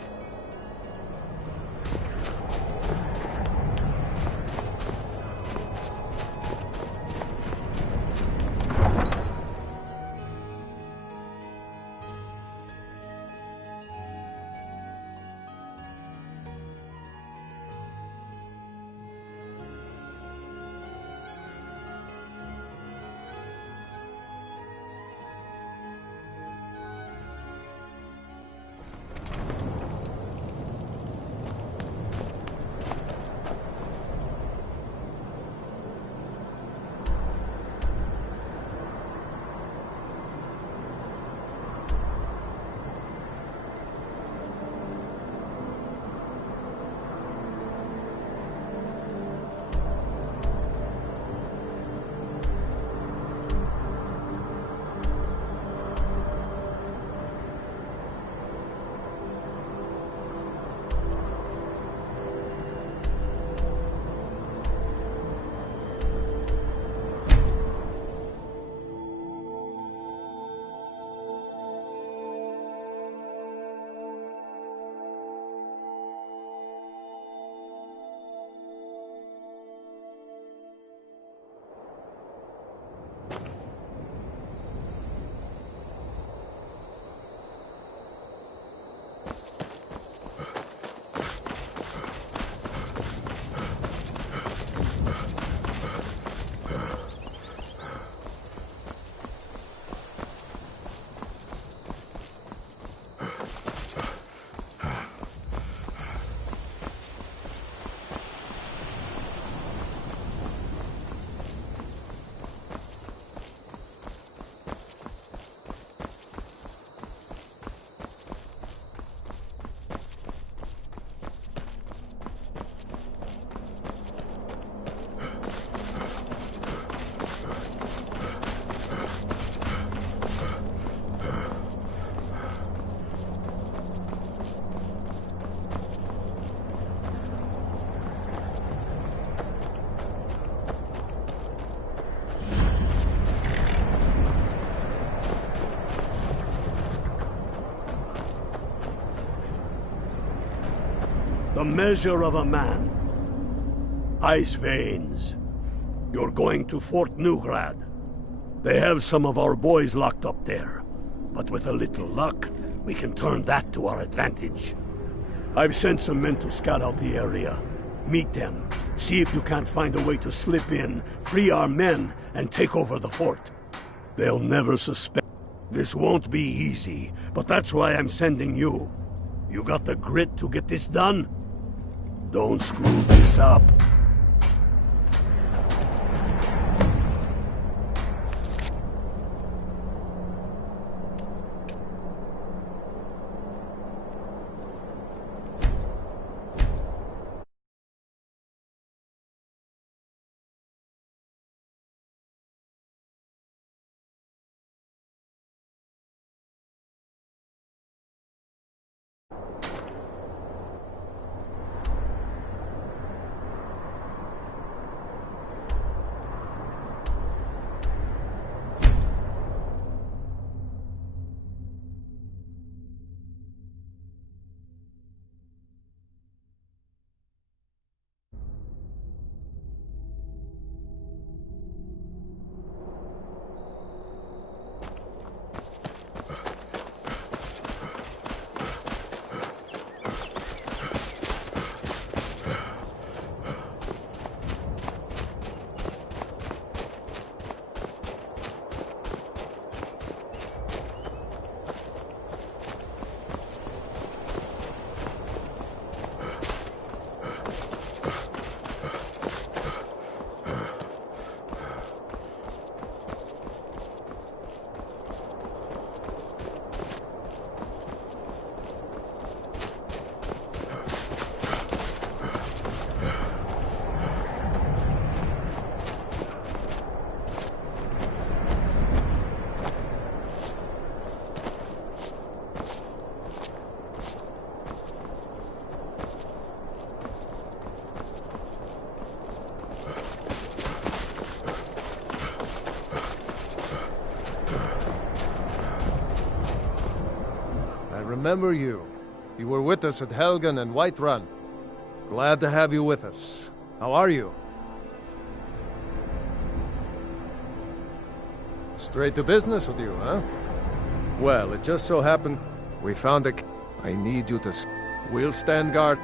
The measure of a man. Ice veins. You're going to Fort Newgrad. They have some of our boys locked up there. But with a little luck, we can turn that to our advantage. I've sent some men to scout out the area. Meet them. See if you can't find a way to slip in, free our men, and take over the fort. They'll never suspect. This won't be easy, but that's why I'm sending you. You got the grit to get this done? Don't screw this up. remember you. You were with us at Helgen and Whiterun. Glad to have you with us. How are you? Straight to business with you, huh? Well, it just so happened we found a... I need you to... We'll stand guard.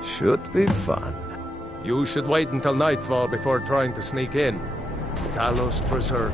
Should be fun. You should wait until nightfall before trying to sneak in. Talos Preserve.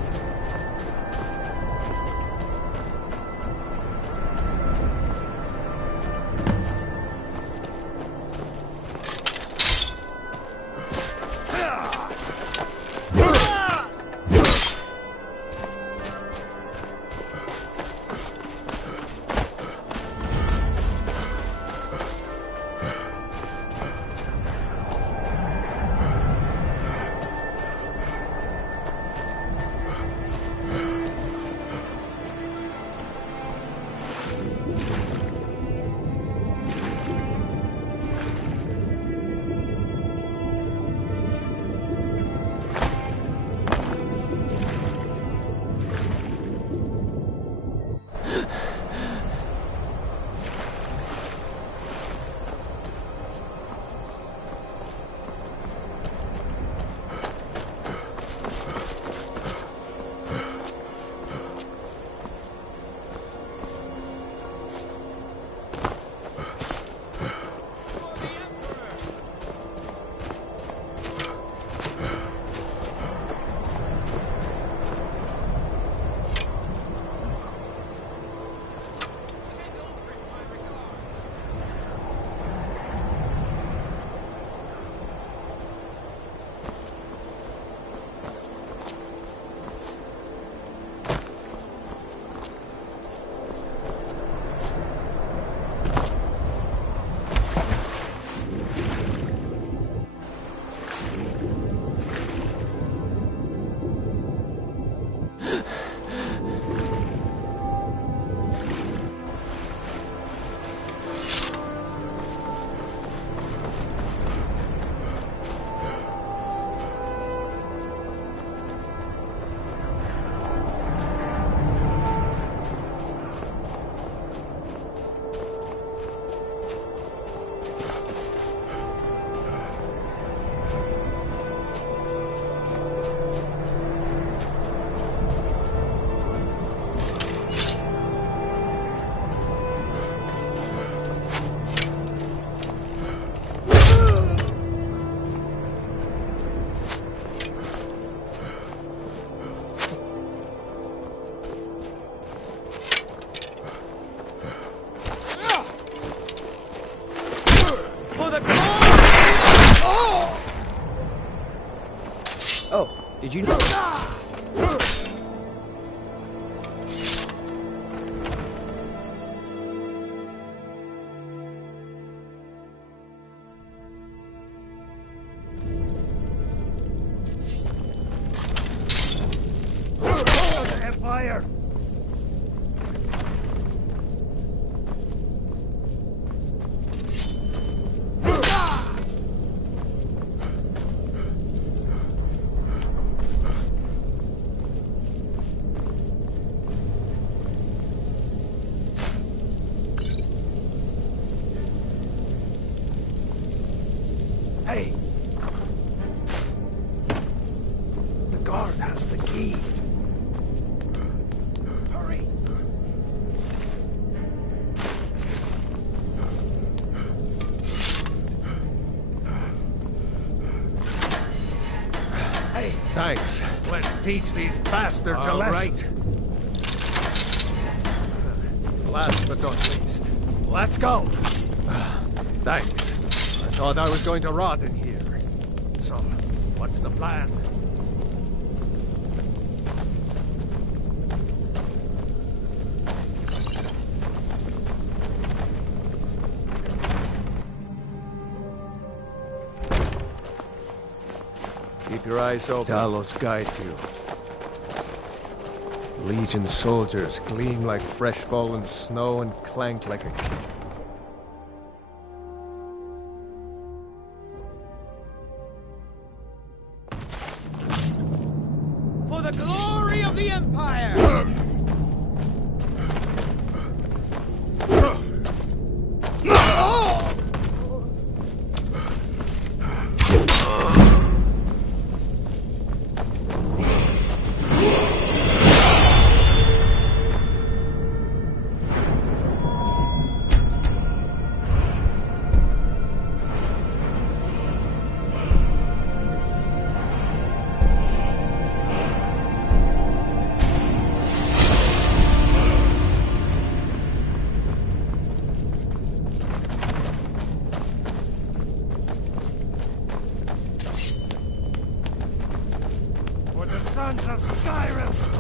Did you know? Empire! Hey! The guard has the key. Hurry! Hey! Thanks. Let's teach these bastards a All lesson. right. Last but not least. Let's go! Thanks. I thought I was going to rot in here. So, what's the plan? Keep your eyes open. Talos guide you. Legion soldiers gleam like fresh fallen snow and clank like a... For the glory of the Empire! The sons of Skyrim!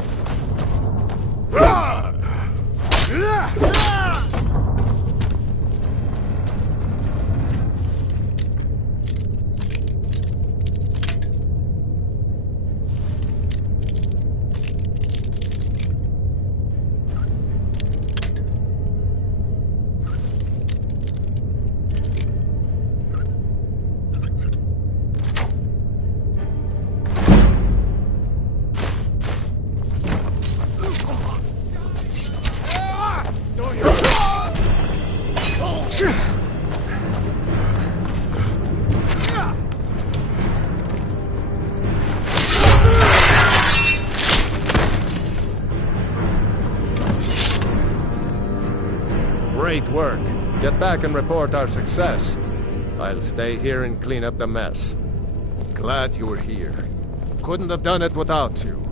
Great work. Get back and report our success. I'll stay here and clean up the mess. Glad you were here. Couldn't have done it without you.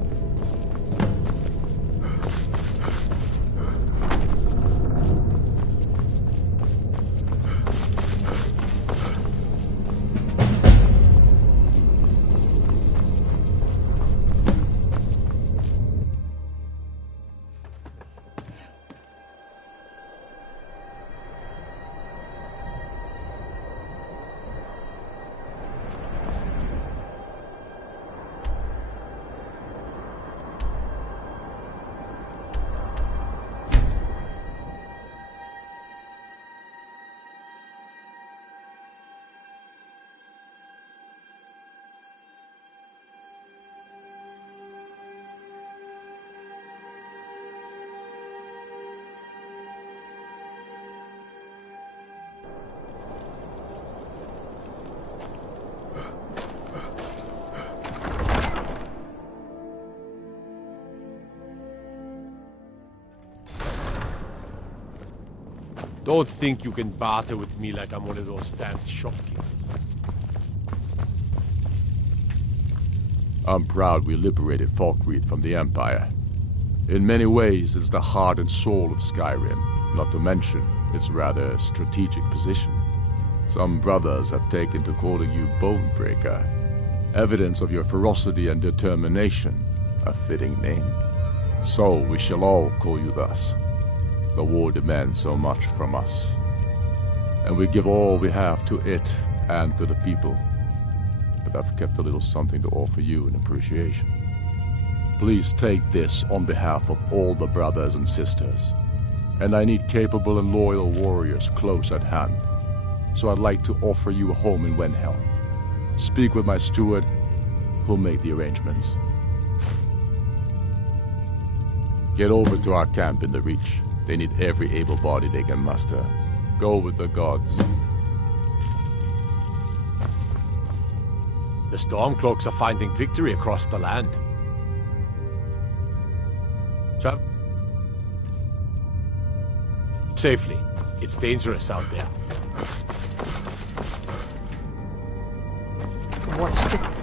Don't think you can barter with me like I'm one of those damned shopkeepers. I'm proud we liberated Falkreath from the Empire. In many ways, it's the heart and soul of Skyrim, not to mention its rather strategic position. Some brothers have taken to calling you Bonebreaker, evidence of your ferocity and determination, a fitting name. So we shall all call you thus. The war demands so much from us, and we give all we have to it and to the people. But I've kept a little something to offer you in appreciation. Please take this on behalf of all the brothers and sisters. And I need capable and loyal warriors close at hand. So I'd like to offer you a home in Wendhelm. Speak with my steward, who'll make the arrangements. Get over to our camp in the Reach. They need every able body they can muster. Go with the gods. The Stormcloaks are finding victory across the land. Travel safely. It's dangerous out there. Watch the...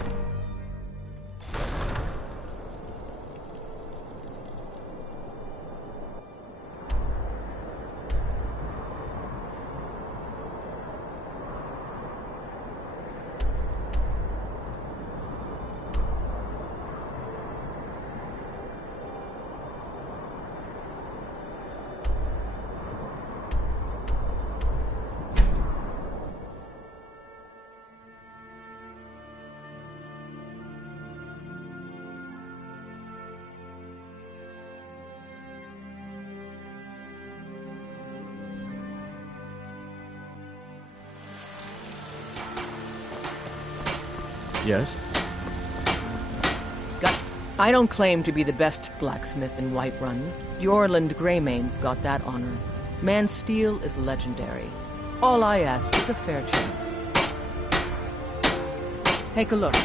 Yes? I don't claim to be the best blacksmith in Whiterun. Jorland Greymane's got that honor. Man's steel is legendary. All I ask is a fair chance. Take a look.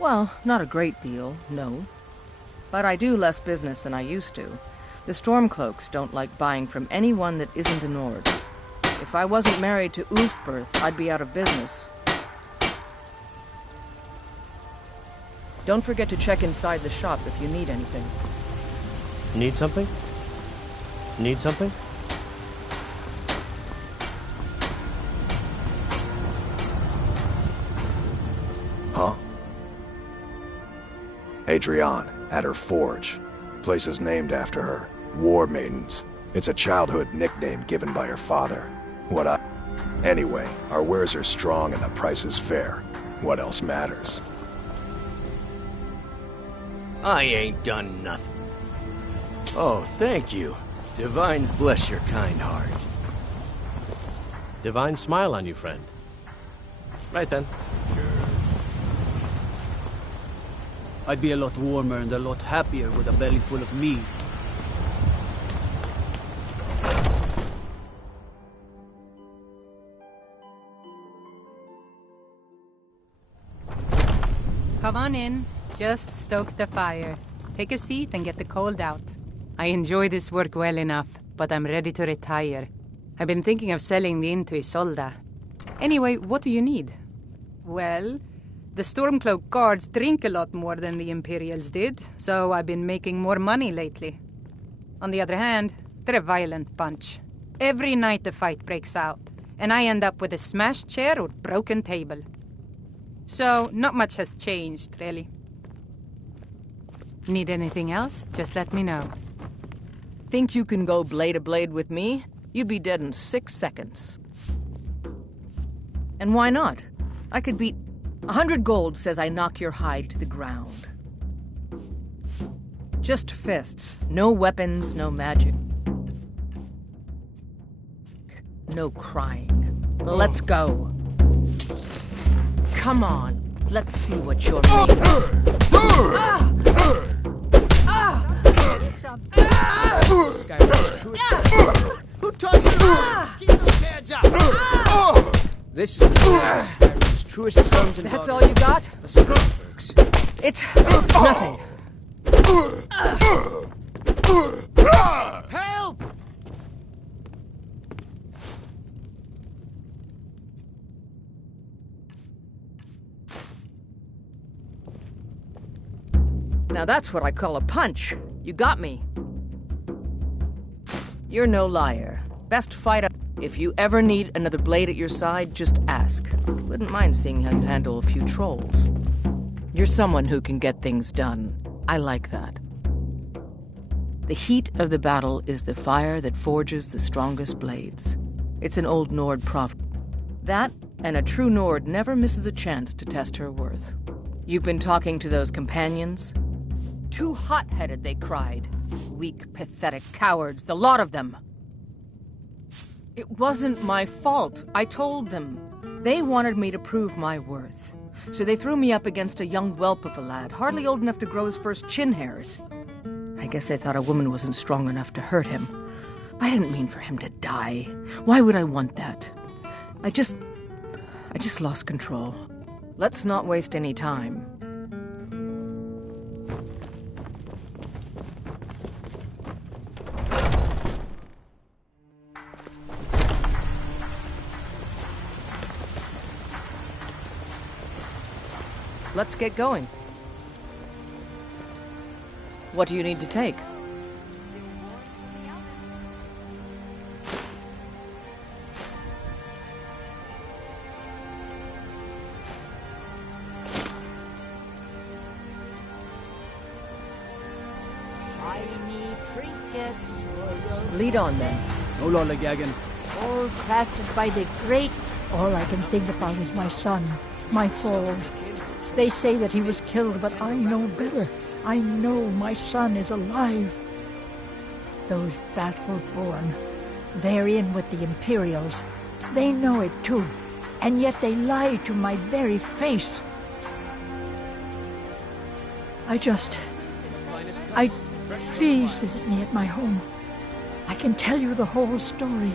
Well, not a great deal, no. But I do less business than I used to. The Stormcloaks don't like buying from anyone that isn't a Nord. If I wasn't married to Ulfberth, I'd be out of business. Don't forget to check inside the shop if you need anything. Need something? Need something? Huh? Adrienne, at her forge. Place is named after her. War Maidens. It's a childhood nickname given by her father. Anyway, our wares are strong and the price is fair. What else matters? I ain't done nothing. Oh, thank you. Divines bless your kind heart. Divine smile on you, friend. Right then. I'd be a lot warmer and a lot happier with a belly full of meat. Come on in. Just stoke the fire. Take a seat and get the cold out. I enjoy this work well enough, but I'm ready to retire. I've been thinking of selling the inn to Isolda. Anyway, what do you need? Well, the Stormcloak guards drink a lot more than the Imperials did, so I've been making more money lately. On the other hand, they're a violent bunch. Every night the fight breaks out, and I end up with a smashed chair or broken table. So, not much has changed, really. Need anything else? Just let me know. Think you can go blade to blade with me? You'd be dead in 6 seconds. And why not? I could beat 100 gold says I knock your hide to the ground. Just fists. No weapons, no magic. No crying. Let's go. Come on. Let's see what you're made of. Who taught you to keep those hands up? This is Skyrim's truest sons and daughters. That's all you got? The Stormcloaks. It's nothing. Help! Now that's what I call a punch. You got me. You're no liar. Best fighter. If you ever need another blade at your side, just ask. Wouldn't mind seeing how you handle a few trolls. You're someone who can get things done. I like that. The heat of the battle is the fire that forges the strongest blades. It's an old Nord proverb. That, and a true Nord never misses a chance to test her worth. You've been talking to those companions? Too hot-headed, they cried. Weak, pathetic cowards, the lot of them. It wasn't my fault. I told them. They wanted me to prove my worth. So they threw me up against a young whelp of a lad, hardly old enough to grow his first chin hairs. I guess they thought a woman wasn't strong enough to hurt him. I didn't mean for him to die. Why would I want that? I just lost control. Let's not waste any time. Let's get going. What do you need to take? Lead on then. No lollygagging. All crafted by the great. All I can think about is my son, my foe. They say that he was killed, but I know better. I know my son is alive. Those Battle-born, they're in with the Imperials. They know it too, and yet they lie to my very face. Please visit me at my home. I can tell you the whole story.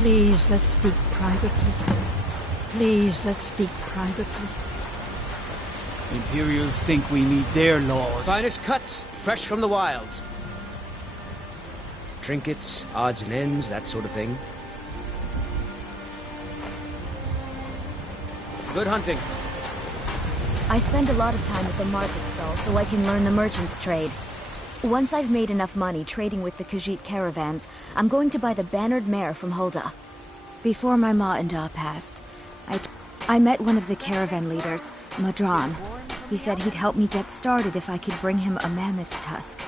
Please, let's speak privately. Please, let's speak privately. Imperials think we meet their laws. Finest cuts, fresh from the wilds. Trinkets, odds and ends, that sort of thing. Good hunting. I spend a lot of time at the market stall so I can learn the merchant's trade. Once I've made enough money trading with the Khajiit caravans, I'm going to buy the bannered mare from Hulda. Before my ma and Da passed, I met one of the caravan leaders, Madran. He said he'd help me get started if I could bring him a mammoth's tusk.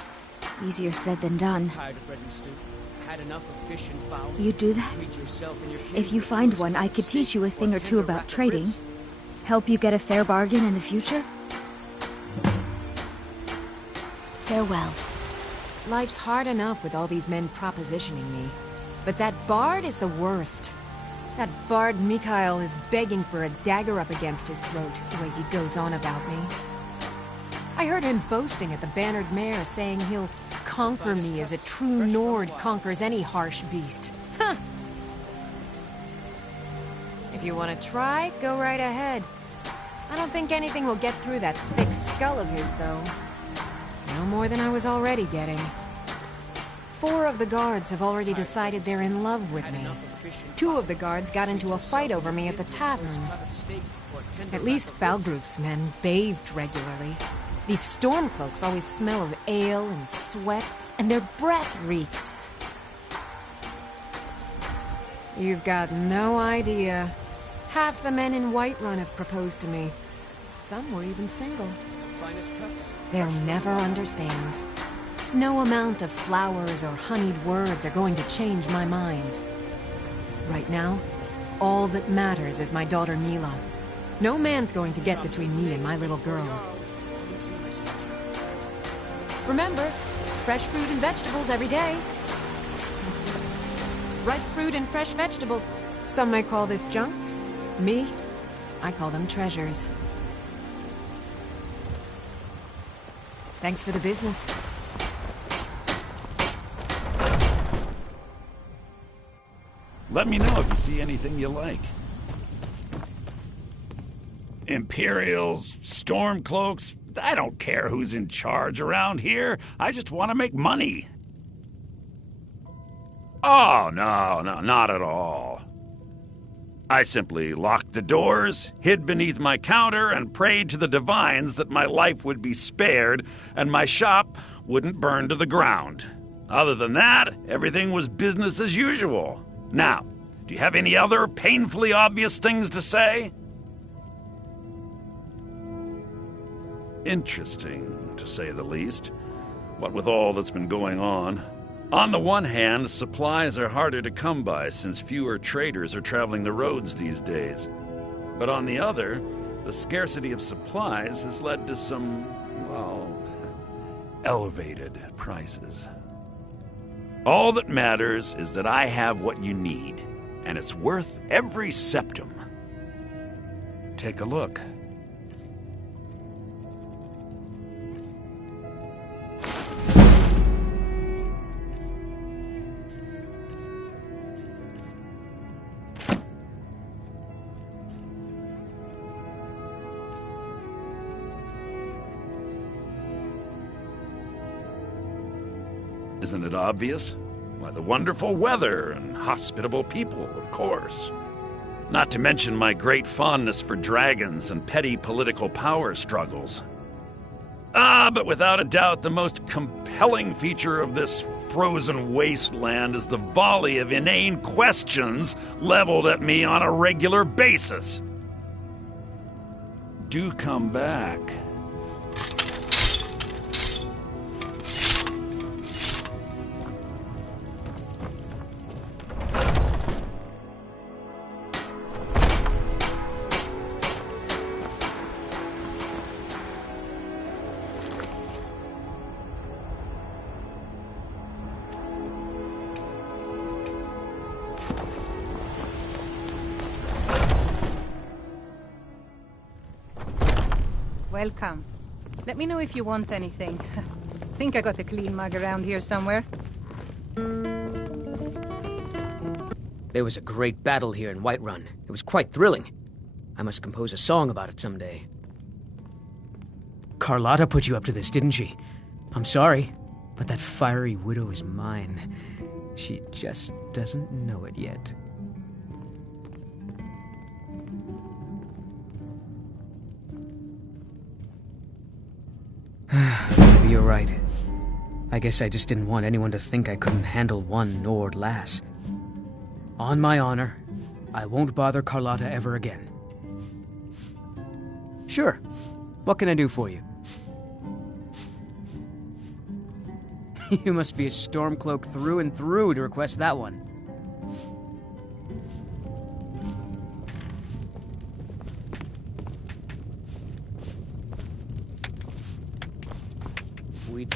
Easier said than done. Tired of bread and stew. Had enough of fish and fowl. You'd do that? Treat yourself and your kin If you to find toast one, I could teach you a thing or two tender about rack of trading. ribs. Help you get a fair bargain in the future? Farewell. Life's hard enough with all these men propositioning me. But that bard is the worst. That bard Mikhail is begging for a dagger up against his throat, the way he goes on about me. I heard him boasting at the bannered mare, saying he'll conquer me as a true Nord conquers any harsh beast. Huh! If you want to try, go right ahead. I don't think anything will get through that thick skull of his, though. No more than I was already getting. 4 of the guards have already decided they're in love with me. 2 of the guards got into a fight over me at the tavern. At least Balgroof's men bathed regularly. These stormcloaks always smell of ale and sweat, and their breath reeks. You've got no idea. Half the men in Whiterun have proposed to me. Some were even single. Finest cuts. They'll never understand. No amount of flowers or honeyed words are going to change my mind. Right now, all that matters is my daughter Mila. No man's going to get between me and my little girl. Remember, fresh fruit and vegetables every day. Ripe fruit and fresh vegetables. Some may call this junk. Me, I call them treasures. Thanks for the business. Let me know if you see anything you like. Imperials, Stormcloaks, I don't care who's in charge around here. I just want to make money. Oh, no, not at all. I simply locked the doors, hid beneath my counter, and prayed to the divines that my life would be spared and my shop wouldn't burn to the ground. Other than that, everything was business as usual. Now, do you have any other painfully obvious things to say? Interesting, to say the least. What with all that's been going on. On the one hand, supplies are harder to come by since fewer traders are traveling the roads these days. But on the other, the scarcity of supplies has led to some, well, elevated prices. All that matters is that I have what you need, and it's worth every septum. Take a look. Isn't it obvious? Why, the wonderful weather and hospitable people, of course. Not to mention my great fondness for dragons and petty political power struggles. But without a doubt, the most compelling feature of this frozen wasteland is the volley of inane questions leveled at me on a regular basis. Do come back. Welcome. Let me know if you want anything. Think I got a clean mug around here somewhere. There was a great battle here in Whiterun. It was quite thrilling. I must compose a song about it someday. Carlotta put you up to this, didn't she? I'm sorry, but that fiery widow is mine. She just doesn't know it yet. Maybe you're right. I guess I just didn't want anyone to think I couldn't handle one Nord lass. On my honor, I won't bother Carlotta ever again. Sure. What can I do for you? You must be a Stormcloak through and through to request that one.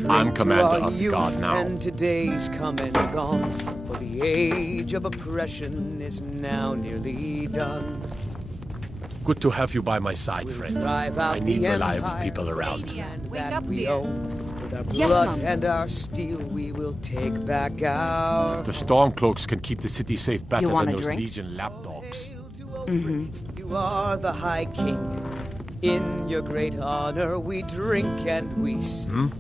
I'm commander of the guard now. And today's come and gone, for the age of oppression is now nearly done. Good to have you by my side, friend. I need reliable people around. Wake up, With our Yes, blood Mom. and our steel, we will take back our... The Stormcloaks can keep the city safe better You want than a those drink? Legion lapdogs. You are the High King. In your great honor, we drink and we sing.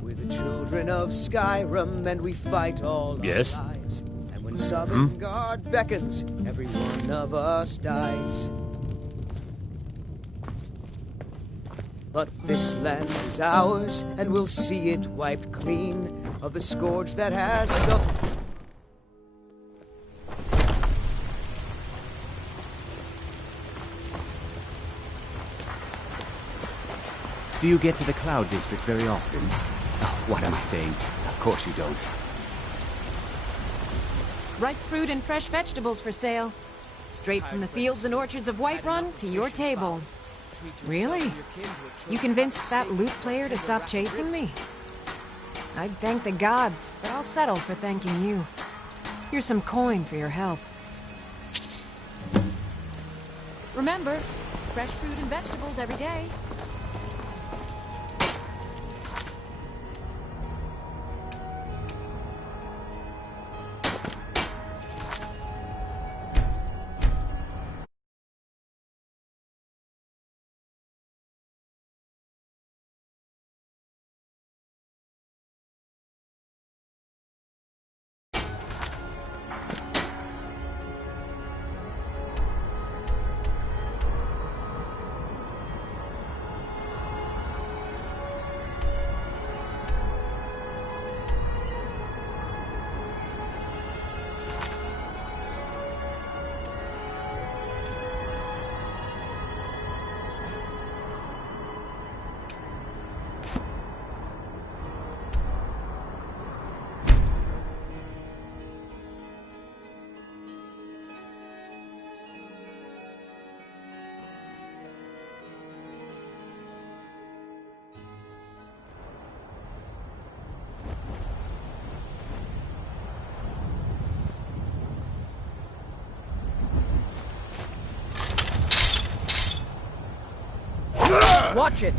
We're the children of Skyrim, and we fight all Yes? our lives. And when Sovngarde beckons, every one of us dies. But this land is ours, and we'll see it wiped clean of the scourge that has so... Do you get to the Cloud District very often? Oh, what am I saying? Of course you don't. Ripe fruit and fresh vegetables for sale. Straight from the fields and orchards of Whiterun to your table. Really? You convinced that lute player to stop chasing me? I'd thank the gods, but I'll settle for thanking you. Here's some coin for your help. Remember, fresh fruit and vegetables every day. Watch it!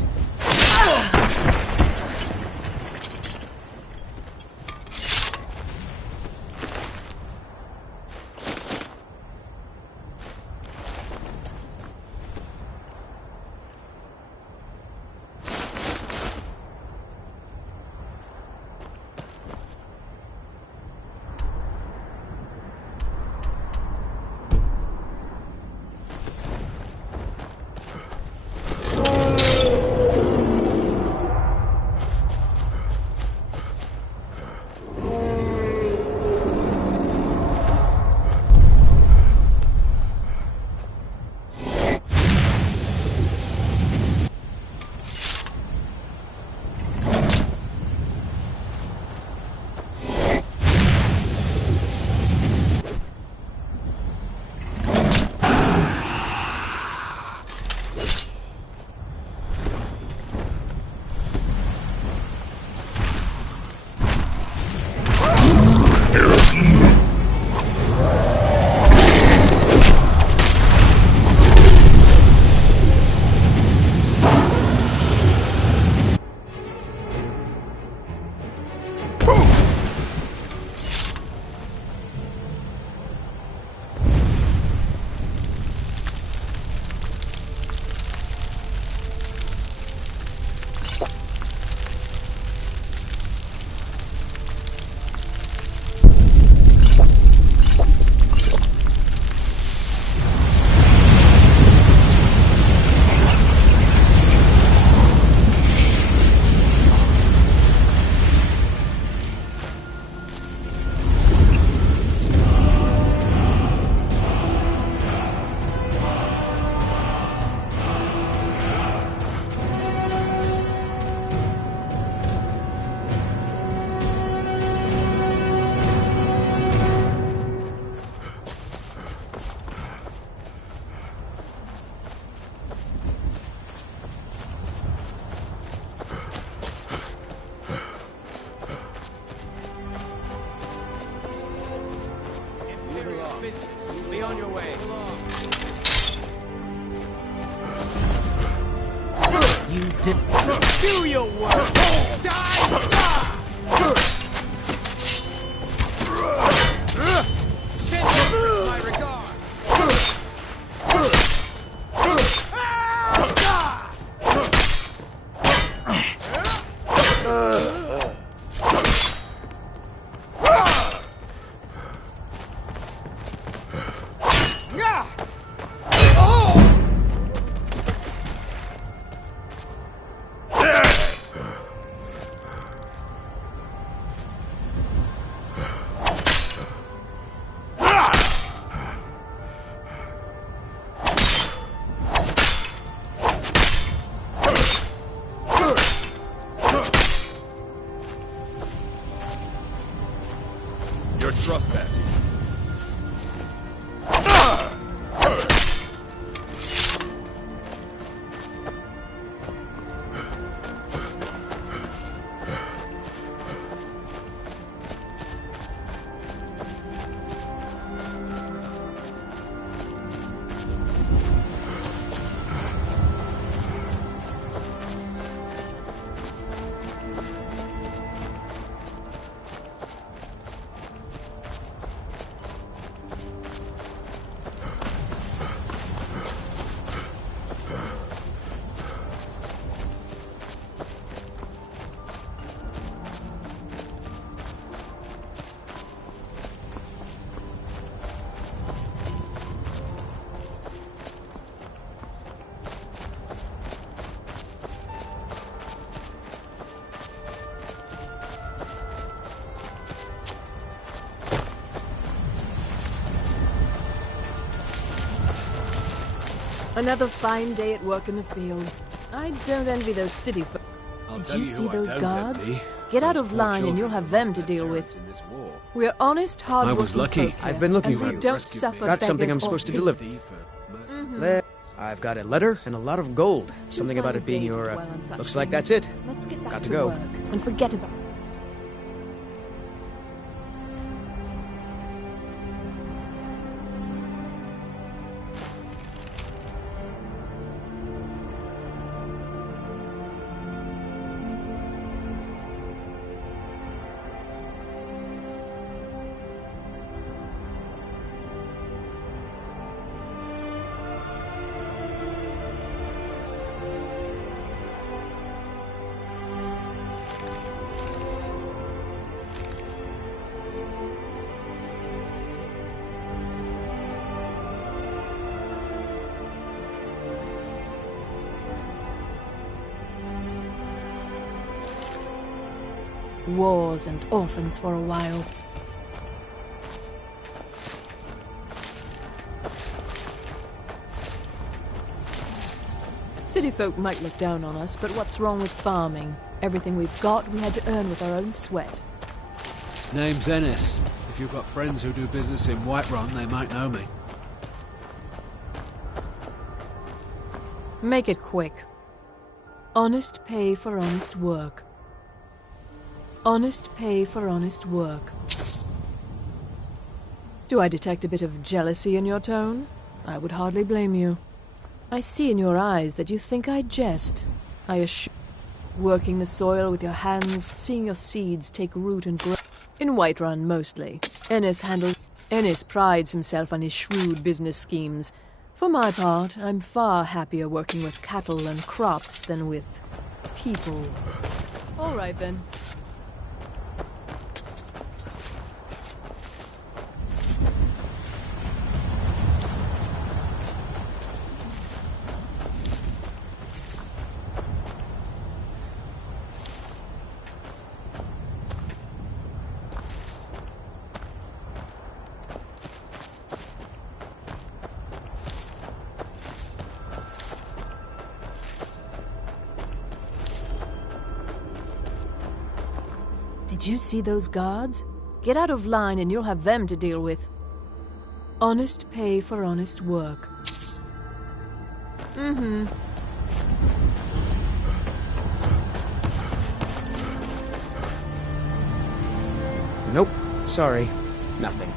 business. Be on your way. You did. Do your work. Die. Send my regards. You're trespassing. Another fine day at work in the fields. I don't envy those city folk. Did you see those guards? Get out of line and you'll have them to deal with. We're honest, hard-working I was lucky. folk I've been looking and for we you. don't suffer Got something I'm beggars or supposed to deliver. I've got a letter and a lot of gold. Something about it being your. Looks like that's it. Let's get back Got to to go. work and forget about. Wars and orphans for a while. City folk might look down on us, but what's wrong with farming? Everything we've got, we had to earn with our own sweat. Name's Ennis. If you've got friends who do business in Whiterun, they might know me. Make it quick. Honest pay for honest work. Honest pay for honest work. Do I detect a bit of jealousy in your tone? I would hardly blame you. I see in your eyes that you think I jest. I assure you, working the soil with your hands, seeing your seeds take root and grow. In Whiterun, mostly. Ennis prides himself on his shrewd business schemes. For my part, I'm far happier working with cattle and crops than with people. All right, then. Did you see those guards? Get out of line and you'll have them to deal with. Honest pay for honest work. Mm-hmm. Nope. Sorry. Nothing.